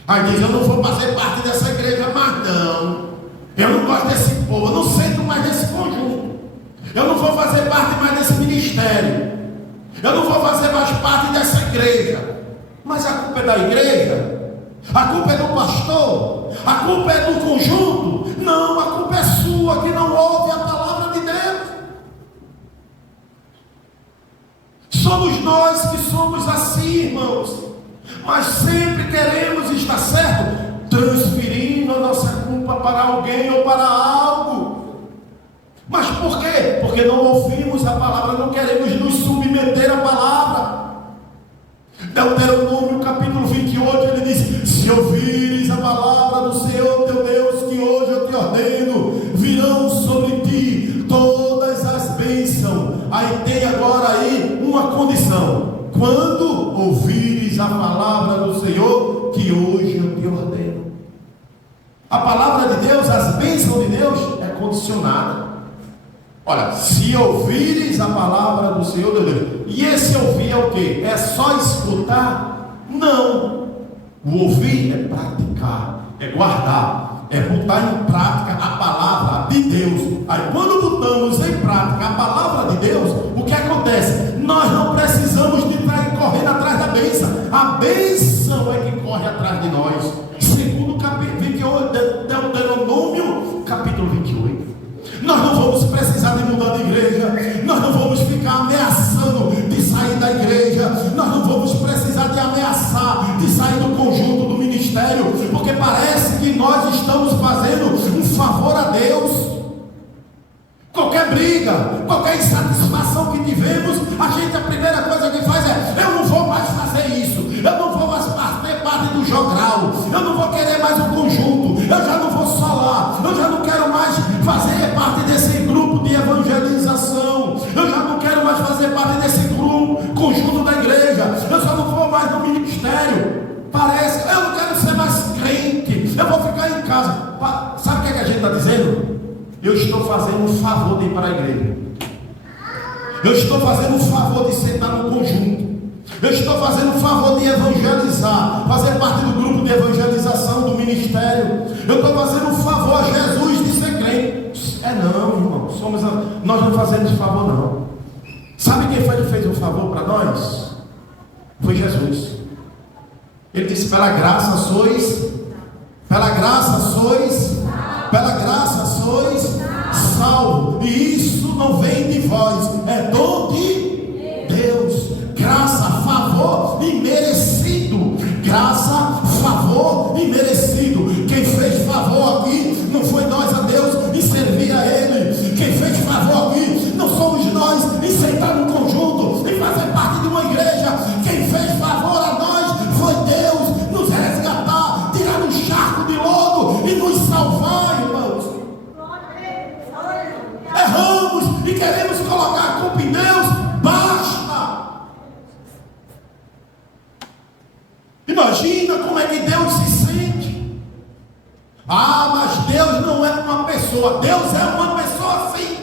Aí diz: eu não vou fazer parte dessa igreja mais não, eu não gosto desse povo, eu não sento mais nesse conjunto, eu não vou fazer parte mais desse ministério, eu não vou fazer mais parte dessa igreja. Mas a culpa é da igreja? A culpa é do pastor? A culpa é do conjunto? Não, a culpa é sua, que não ouve a palavra de Deus. Somos nós que somos assim, irmãos. Mas sempre queremos estar certo, transferindo a nossa culpa para alguém ou para algo. Mas por quê? Porque não ouvimos a palavra, não queremos nos submeter à palavra. Deuteronômio capítulo 28, ele diz: condição. Aí tem agora aí uma condição. Quando ouvires a palavra do Senhor, que hoje eu te ordeno. A palavra de Deus, as bênçãos de Deus, é condicionada. Olha, se ouvires a palavra do Senhor, Deus. E esse ouvir é o quê? É só escutar? Não. O ouvir é praticar, é guardar, é botar em prática a palavra de Deus. Aí quando botamos em prática a palavra de Deus, o que acontece? Nós não precisamos de correr atrás da bênção. A bênção é que corre atrás de nós. Segundo o capítulo 28, Deuteronômio, capítulo 28. Nós não vamos precisar de mudar de igreja. Nós não vamos ficar ameaçando de sair da igreja. Nós não vamos precisar de ameaçar de sair do conjunto do ministério, porque parece que nós estamos fazendo um favor a Deus. Qualquer briga, qualquer insatisfação que tivemos, a primeira coisa que faz é: eu não vou mais fazer isso, eu não vou mais fazer parte do jogral, eu não vou querer mais o conjunto, eu já não vou só lá, eu já não quero mais fazer parte desse grupo de evangelização, eu já não quero mais fazer parte desse grupo, conjunto da igreja, eu já não vou mais no ministério. Parece, eu não quero ser mais crente, eu vou ficar em casa. Sabe o que é que a gente está dizendo? Eu estou fazendo um favor de ir para a igreja. Eu estou fazendo um favor de sentar no conjunto. Eu estou fazendo um favor de evangelizar, fazer parte do grupo de evangelização do ministério. Eu estou fazendo um favor a Jesus de ser crente. Não, irmão, nós não fazemos favor, não. Sabe quem foi que fez um favor para nós? Foi Jesus. Ele disse: pela graça sois salvo, e isso não vem de vós, é dom de Deus. Graça, favor imerecido. Graça, favor imerecido. Quem fez favor aqui não foi nós a Deus e servir a Ele. Quem fez favor aqui não somos nós em sentar no conjunto e fazer parte de uma igreja. Quem fez favor a nós foi Deus, nos resgatar, tirar um charco de lodo e nos salvar, irmãos. Erramos e queremos colocar a culpa em Deus. Basta. Imagina como é que Deus se sente. Mas Deus não é uma pessoa. Deus é uma pessoa, sim.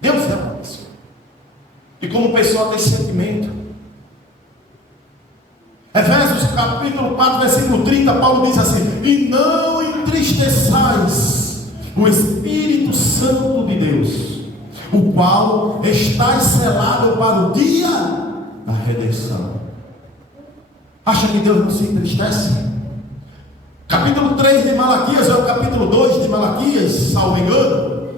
Deus é uma pessoa. E como pessoa tem sentimento. Efésios capítulo 4, versículo 30, Paulo diz assim: e não entristeçais o Espírito Santo de Deus, o qual está selado para o dia da redenção. Acha que Deus não se entristece? Capítulo 3 de Malaquias, é o capítulo 2 de Malaquias, salvo engano.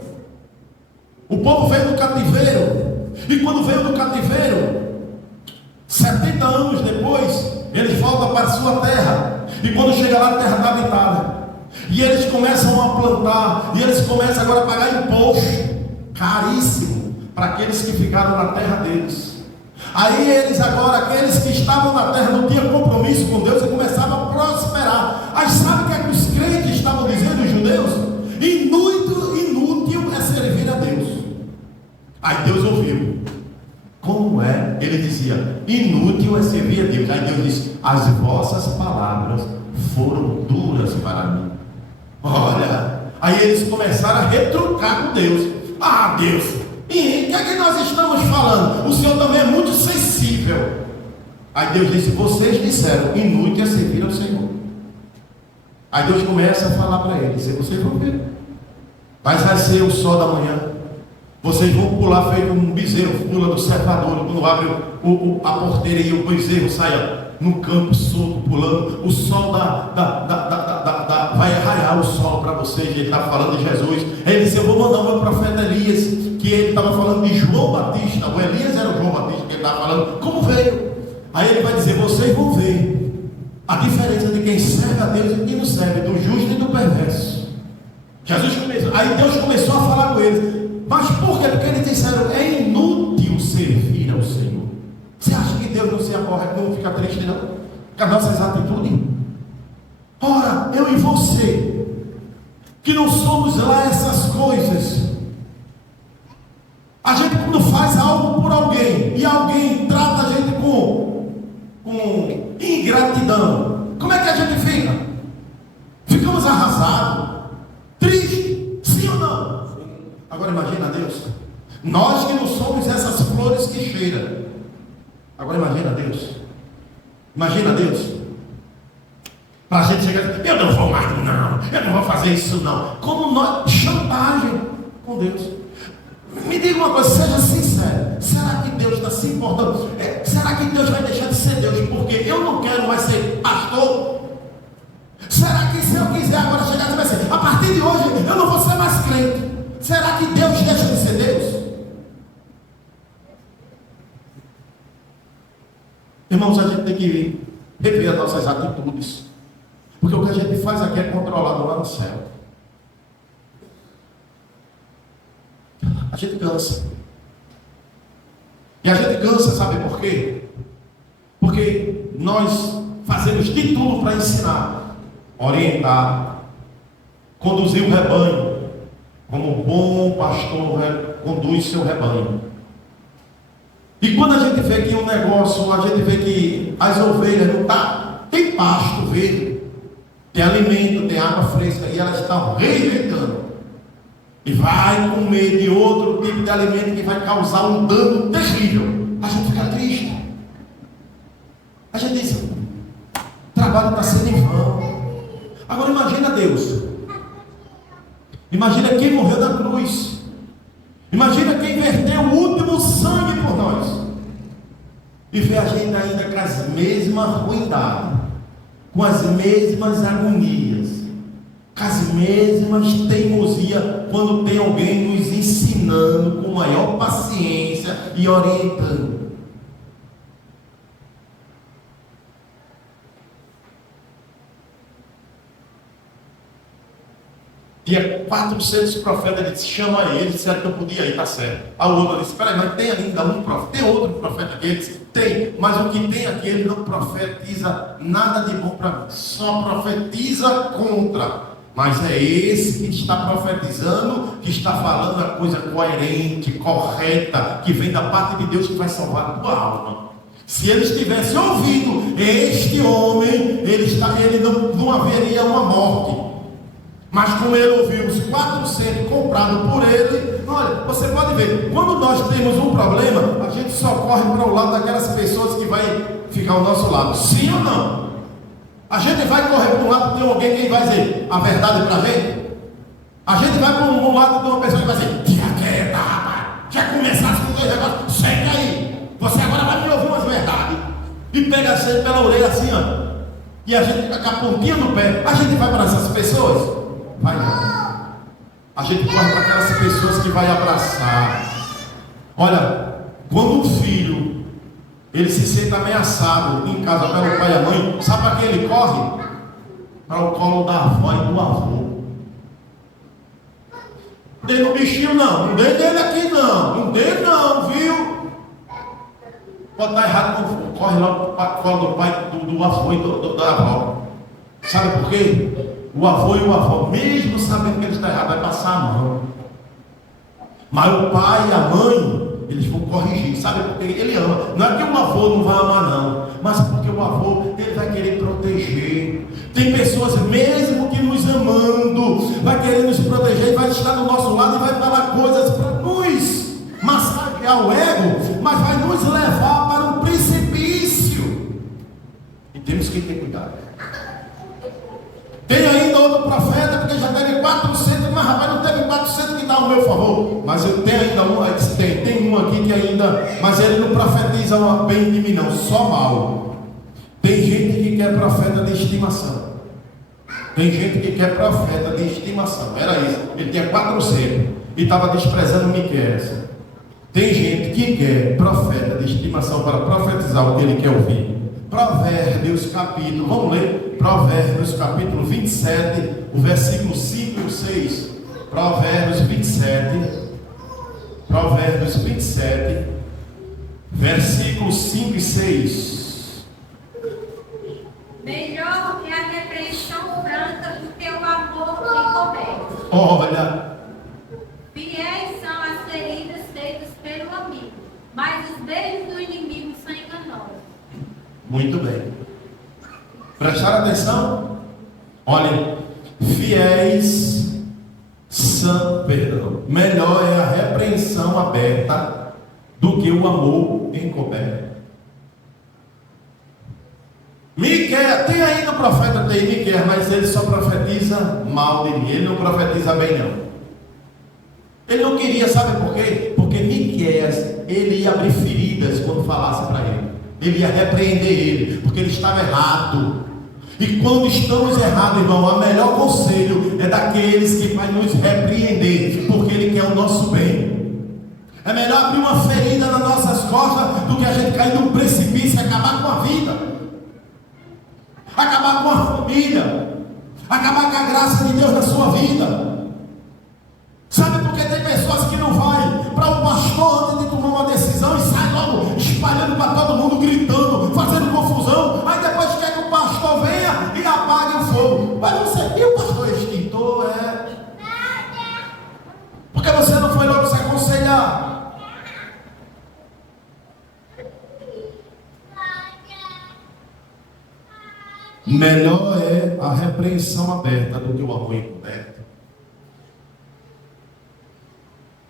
O povo veio do cativeiro, e quando veio do cativeiro, 70 anos depois, eles voltam para a sua terra, e quando chega lá, a terra está habitada. E eles começam a plantar, e eles começam agora a pagar imposto caríssimo para aqueles que ficaram na terra deles. Aí eles agora, aqueles que estavam na terra, não tinham compromisso com Deus e começavam a prosperar. Aí sabe o que é que os crentes estavam dizendo, os judeus? Inútil é servir a Deus. Aí Deus ouviu. Como é? Ele dizia: inútil é servir a Deus. Aí Deus disse: as vossas palavras foram duras para mim. Olha, aí eles começaram a retrucar com Deus. Deus, e o que é que nós estamos falando? O Senhor também é muito sensível. Aí Deus disse: vocês disseram, inútil é servir ao Senhor. Aí Deus começa a falar para eles: vocês vão ver, mas vai ser o sol da manhã, vocês vão pular feito um bezerro, pula do cevadouro, quando abre a porteira e o bezerro sai no campo solto, pulando, o sol vai raiar o sol para vocês. Ele está falando de Jesus. Ele disse: eu vou mandar o meu profeta Elias, que ele estava falando de João Batista. O Elias era o João Batista que ele estava falando, como veio. Aí ele vai dizer: vocês vão ver a diferença de quem serve a Deus e quem não serve, do justo e do perverso. Jesus começou, aí Deus começou a falar com eles. Mas por quê? Porque eles disseram: é inútil servir ao Senhor. Você acha que Deus não se aborre, não fica triste não com as nossas atitudes? Ora, eu e você, que não somos lá essas coisas, A gente, quando faz algo por alguém e alguém trata a gente com ingratidão, como é que a gente fica? Ficamos arrasados, tristes, sim ou não? Agora imagina Deus. Nós que não somos essas flores que cheiram. Agora imagina Deus. Imagina Deus. Para a gente chegar e dizer, eu não vou mais não, eu não vou fazer isso não. Como nós, chantagem com Deus. Me diga uma coisa, seja sincero. Será que Deus está se importando? Será que Deus vai deixar de ser Deus porque eu não quero mais ser pastor? Será que se eu quiser agora chegar e dizer assim, a partir de hoje eu não vou ser mais crente? Será que Deus deixa de ser Deus? Irmãos, a gente tem que rever as nossas atitudes. Porque o que a gente faz aqui é controlado lá no céu. A gente cansa. E a gente cansa, sabe por quê? Porque nós fazemos de tudo para ensinar, orientar, conduzir o rebanho, como um bom pastor conduz seu rebanho. E quando a gente vê que um negócio, a gente vê que as ovelhas não tem pasto verde, tem alimento, tem água fresca, e elas estão rejeitando, e vai comer de outro tipo de alimento que vai causar um dano terrível, a gente fica triste. A gente diz, o trabalho está sendo em vão. Agora imagina Deus. Imagina quem morreu na cruz. Imagina quem verteu o último sangue por nós. E vê a gente ainda com as mesmas ruindades, com as mesmas agonias, com as mesmas teimosias, quando tem alguém nos ensinando com maior paciência e orientando. Tinha 400 profetas, ele disse, chama ele, disseram que eu podia ir, tá certo. A outra disse, espera aí, mas tem ainda um profeta, tem outro profeta aqui? Ele disse, tem, mas o que tem aqui, ele não profetiza nada de bom para mim, só profetiza contra. Mas é esse que está profetizando, que está falando a coisa coerente, correta, que vem da parte de Deus, que vai salvar a tua alma. Se eles tivessem ouvido este homem, ele não haveria uma morte. Mas como ele ouviu os 400 comprados por ele, olha, você pode ver, quando nós temos um problema, a gente só corre para o lado daquelas pessoas que vai ficar ao nosso lado, sim ou não? A gente vai correr para um lado de alguém que vai dizer a verdade para a gente? A gente vai para um lado de uma pessoa que vai dizer, tira quieta, rapaz, já começasse com dois negócios, senta aí, você agora vai me ouvir umas verdades, e pega a gente pela orelha assim, ó, e a gente fica com a pontinha do pé, a gente vai para essas pessoas? Vai não. A gente corre para aquelas pessoas que vai abraçar. Olha, quando um filho ele se sente ameaçado em casa pelo pai e a mãe, sabe para quem ele corre? Para o colo da avó e do avô. Não dê no bichinho não, não dê nele aqui não dê não, viu? Pode estar errado, corre logo para o colo do pai, do avô e da avó. Sabe por quê? O avô e o avô, mesmo sabendo que ele está errado, vai passar a mão. Mas o pai e a mãe, eles vão corrigir, sabe? Porque ele ama. Não é que o avô não vai amar, não, mas porque o avô, ele vai querer proteger. Tem pessoas, mesmo que nos amando, vai querer nos proteger, vai estar do nosso lado e vai falar coisas para nos massagear o ego, mas vai nos levar para um precipício. E temos que ter cuidado. Tem ainda outro profeta, porque já teve 400, mas rapaz, não teve 400 que dá ao meu favor. Mas eu tenho ainda um, tem um aqui que ainda, mas ele não profetiza bem de mim não, só mal. Tem gente que quer profeta de estimação. Tem gente que quer profeta de estimação, era isso. Ele tinha 400 e estava desprezando Miqueias. Tem gente que quer profeta de estimação para profetizar o que ele quer ouvir. Provérbios capítulo, vamos ler, Provérbios capítulo 27, o versículo 5 e 6. Provérbios 27, versículos 5 e 6. Melhor é a repreensão franca do que o amor encoberto. Olha, Fiéis são as feridas feitas mas os beijos do inimigo são enganosos. Muito bem. Prestaram atenção? Olhem, fiéis são, perdão, melhor é a repreensão aberta do que o amor encoberto. Miqueias, tem ainda o profeta, tem Miqueias, mas ele só profetiza mal de mim, ele não profetiza bem não. Ele não queria, sabe por quê? Porque Miqueias, ele ia abrir feridas quando falasse para ele. Ele ia repreender ele, porque ele estava errado. E quando estamos errados, irmão, o melhor conselho é daqueles que vai nos repreender, porque ele quer o nosso bem. É melhor abrir uma ferida nas nossas costas do que a gente cair num precipício e acabar com a vida, acabar com a família, acabar com a graça de Deus na sua vida. Sabe por que tem pessoas que não vai para um pastor antes de tomar uma decisão e sai logo espalhando para todo mundo, gritando, fazendo confusão, aí depois quer que o pastor venha e apague o fogo. Mas você viu o pastor extintor? Porque você não foi logo se aconselhar. Melhor é a repreensão aberta do que o amor encoberto.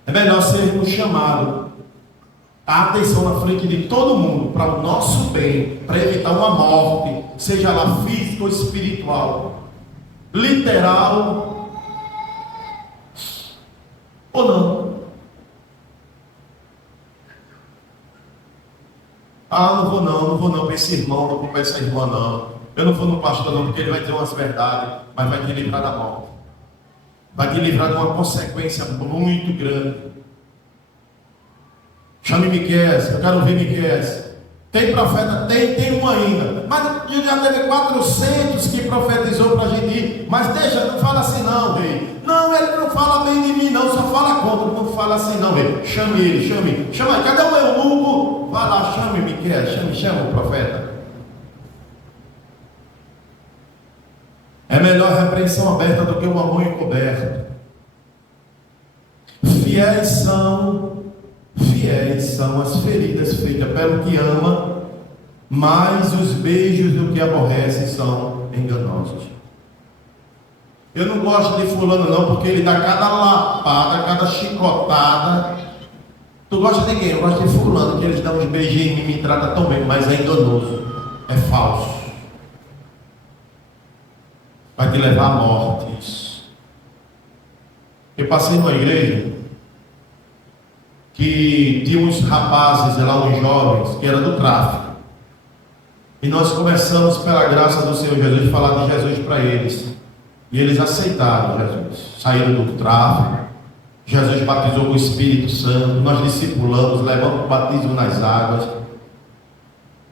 É melhor sermos chamados a atenção na frente de todo mundo para o nosso bem, para evitar uma morte, seja ela física ou espiritual, literal ou não. Não vou não para esse irmão, não vou para essa irmã não. Eu não vou no pastor não, porque ele vai dizer umas verdades, mas vai te livrar da morte. Vai te livrar de uma consequência muito grande. Chame Miqueias, eu quero ouvir Miqueias. Tem profeta? Tem um ainda. Mas já teve 400 que profetizou para a gente ir. Mas deixa, não fala assim não, rei. Não, ele não fala bem de mim não, só fala contra. Não fala assim não, rei. Chame ele. Chama, cadê o eunuco? Vai lá, chame Miqueias, chama o profeta. É melhor a repreensão aberta do que o amor encoberto. Fiéis são as feridas feitas pelo que ama, mas os beijos do que aborrece são enganosos. Eu não gosto de fulano não, porque ele dá cada lapada, cada chicotada. Tu gosta de quem? Eu gosto de fulano, que eles dão uns beijinhos e me tratam tão bem, mas é enganoso, é falso. Vai te levar à morte isso. Eu passei numa igreja que tinha uns rapazes lá, uns jovens, que era do tráfico. E nós começamos, pela graça do Senhor Jesus, a falar de Jesus para eles. E eles aceitaram Jesus. Saíram do tráfico. Jesus batizou com o Espírito Santo. Nós discipulamos, levamos o batismo nas águas.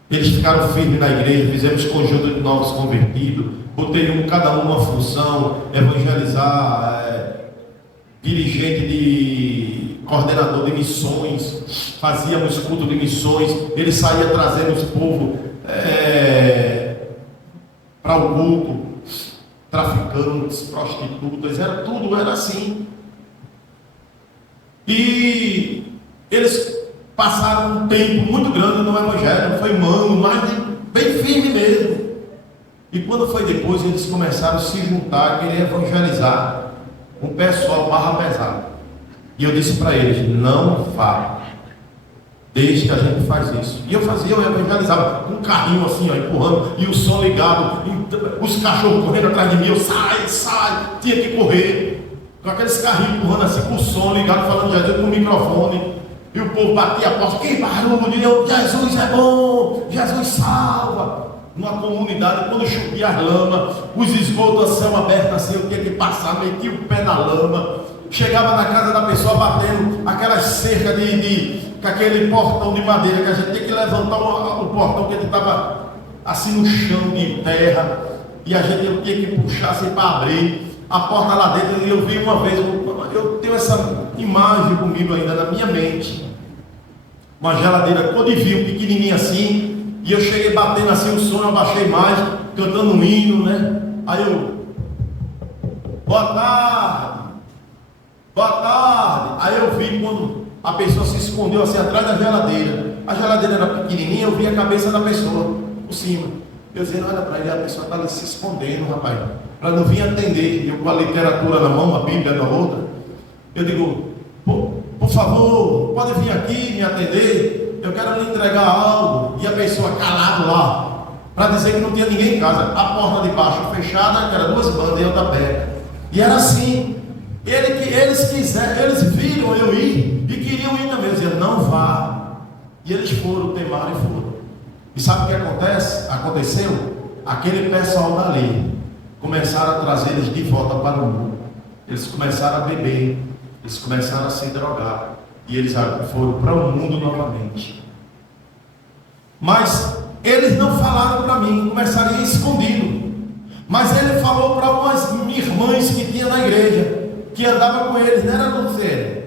Eles ficaram firmes na igreja, fizemos conjunto de novos convertidos. Botei cada um uma função, evangelizar, dirigente de coordenador de missões, fazíamos culto de missões, ele saía trazendo os povos para o culto, traficantes, prostitutas, era assim. E eles passaram um tempo muito grande no evangelho, foi mano, mas bem firme mesmo. E quando foi depois, eles começaram a se juntar, querer evangelizar um pessoal barra pesada. E eu disse para eles, não vá, desde que a gente faz isso. E eu evangelizava com um carrinho assim, ó, empurrando, e o som ligado, os cachorros correndo atrás de mim, eu sai, tinha que correr, com aqueles carrinhos empurrando assim, com o som ligado, falando de Jesus com o microfone, e o povo batia a porta, que barulho, Jesus é bom, Jesus salva. Numa comunidade, quando chovia as lamas, os esgotos a céu aberto assim, eu tinha que passar, metia o pé na lama, chegava na casa da pessoa batendo aquelas cercas com aquele portão de madeira, que a gente tinha que levantar o portão, que ele estava assim no chão de terra, e a gente tinha que puxar assim para abrir a porta lá dentro. E eu vi uma vez, eu tenho essa imagem comigo ainda na minha mente, uma geladeira cor de vinho, pequenininha assim. E eu cheguei batendo assim o som, eu abaixei mais, cantando um hino, né? Aí eu, boa tarde. Aí eu vi quando A pessoa se escondeu assim atrás da geladeira. A geladeira era pequenininha, eu vi a cabeça da pessoa por cima. Eu dizendo, olha para ele, a pessoa está ali se escondendo, rapaz, para não vir atender. Eu com a literatura na mão, a Bíblia na outra. Eu digo, por favor, pode vir aqui me atender. Eu quero lhe entregar algo. E a pessoa calado lá, para dizer que não tinha ninguém em casa. A porta de baixo fechada, que era 2 bandas e outra aberta. E era assim. Eles viram eu ir e queriam ir também. Eu dizia, não vá. E eles foram, temaram e foram. E sabe o que aconteceu? Aquele pessoal dali começaram a trazer eles de volta para o mundo. Eles começaram a beber, eles começaram a se drogar, e eles foram para o mundo novamente. Mas eles não falaram para mim, começaram a ir escondido. Mas ele falou para umas irmãs que tinha na igreja, que andava com eles, não era Luciene.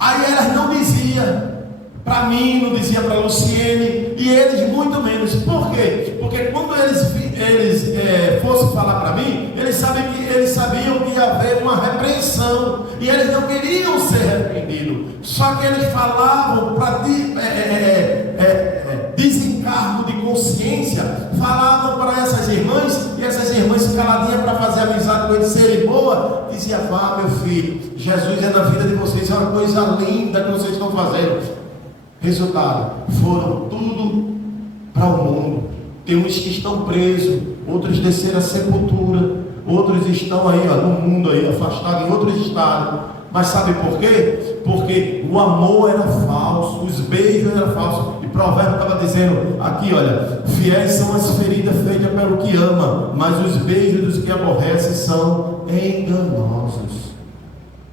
Aí elas não diziam para mim, não dizia para Luciene, e eles muito menos. Por quê? Porque quando eles fossem falar para mim, eles sabiam que ia haver uma repreensão, e eles não queriam ser repreendidos. Só que eles falavam para desencargo de consciência, falavam para essas irmãs, e essas irmãs caladinhas para fazer amizade com eles, serem boa, dizia, vá meu filho, Jesus é na vida de vocês, é uma coisa linda que vocês estão fazendo. Resultado, foram tudo para o mundo. Tem uns que estão presos, outros desceram a sepultura, outros estão aí no mundo, aí, afastados em outros estados. Mas sabe por quê? Porque o amor era falso, os beijos eram falsos. E Provérbio estava dizendo aqui, olha, fiéis são as feridas feitas pelo que ama, mas os beijos dos que aborrecem são enganosos.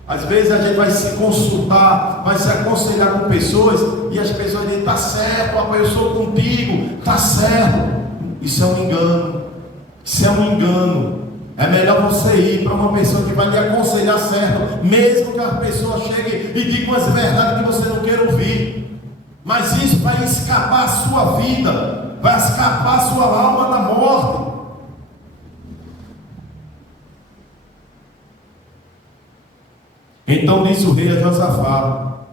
Às vezes a gente vai se consultar, vai se aconselhar com pessoas, e as pessoas dizem, está certo, papai, eu sou contigo, está certo. Isso é um engano. Isso é um engano. É melhor você ir para uma pessoa que vai lhe aconselhar certo, mesmo que a pessoa chegue e diga umas verdades que você não queira ouvir. Mas isso vai escapar a sua vida, vai escapar a sua alma da morte. Então disse o rei a Josafá.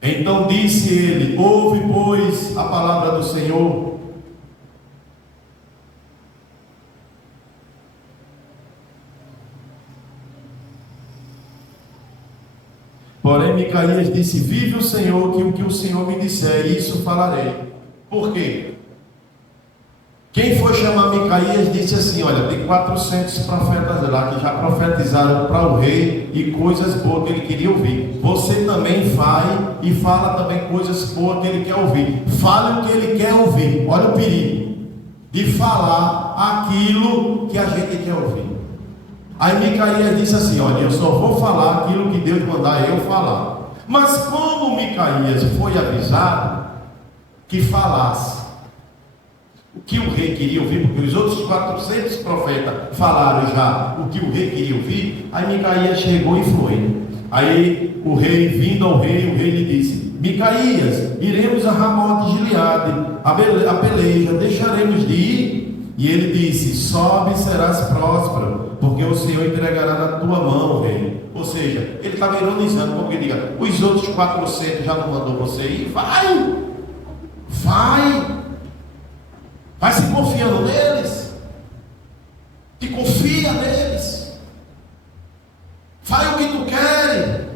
Então disse ele, ouve, pois, a palavra do Senhor. Porém Micaías disse, vive o Senhor, que o que o Senhor me disser, isso falarei. Por quê? Quem foi chamar Micaías disse assim, olha, tem 400 profetas lá que já profetizaram para o rei e coisas boas que ele queria ouvir. Você também vai e fala também coisas boas que ele quer ouvir. Fale o que ele quer ouvir. Olha o perigo de falar aquilo que a gente quer ouvir. Aí Micaías disse assim, olha, eu só vou falar aquilo que Deus mandar eu falar. Mas como Micaías foi avisado que falasse o que o rei queria ouvir, porque os outros 400 profetas falaram já o que o rei queria ouvir, aí Micaías chegou e foi. Aí o rei, vindo ao rei, o rei lhe disse, Micaías, iremos a Ramote de Gileade, a peleja, deixaremos de ir? E ele disse, sobe e serás próspero, porque o Senhor entregará na tua mão, rei. Ou seja, ele estava ironizando, como que diga, os outros 400 já não mandou você ir? Vai se confiando neles, te confia neles, faz o que tu queres,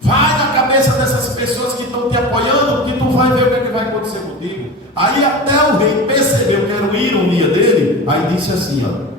vai na cabeça dessas pessoas que estão te apoiando, que tu vai ver o que vai acontecer contigo. Aí até o rei percebeu que era uma ironia dele, aí disse assim, ó,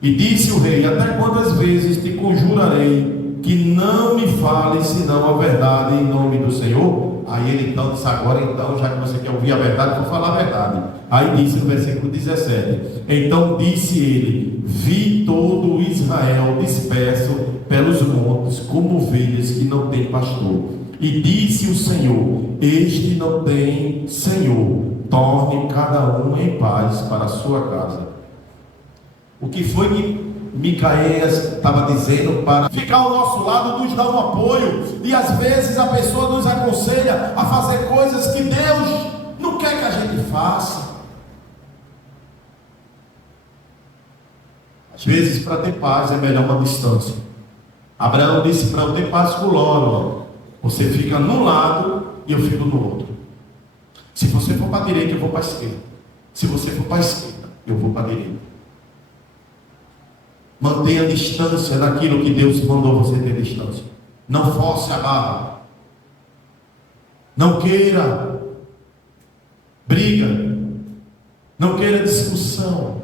e disse o rei, até quantas vezes te conjurarei que não me fales senão a verdade em nome do Senhor? Aí ele então disse, agora então, já que você quer ouvir a verdade, vou falar a verdade. Aí disse no versículo 17, então disse ele, vi todo Israel disperso pelos montes, como ovelhas que não têm pastor. E disse o Senhor, este não tem Senhor, torne cada um em paz para a sua casa. O que foi que Micaías estava dizendo? Para ficar ao nosso lado, nos dar um apoio. E às vezes a pessoa nos aconselha a fazer coisas que Deus não quer que a gente faça. Às vezes, para ter paz é melhor uma distância. Abraão disse para eu ter paz com Ló, Você fica num lado e eu fico no outro. Se você for para a direita, eu vou para a esquerda. Se você for para a esquerda, eu vou para a direita. Mantenha a distância daquilo que Deus mandou você ter distância. Não force a barra. Não queira briga. Não queira discussão.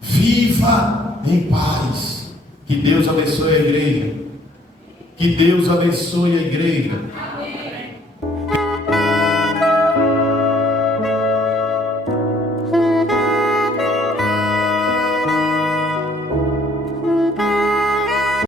Viva em paz. Que Deus abençoe a igreja. Que Deus abençoe a igreja.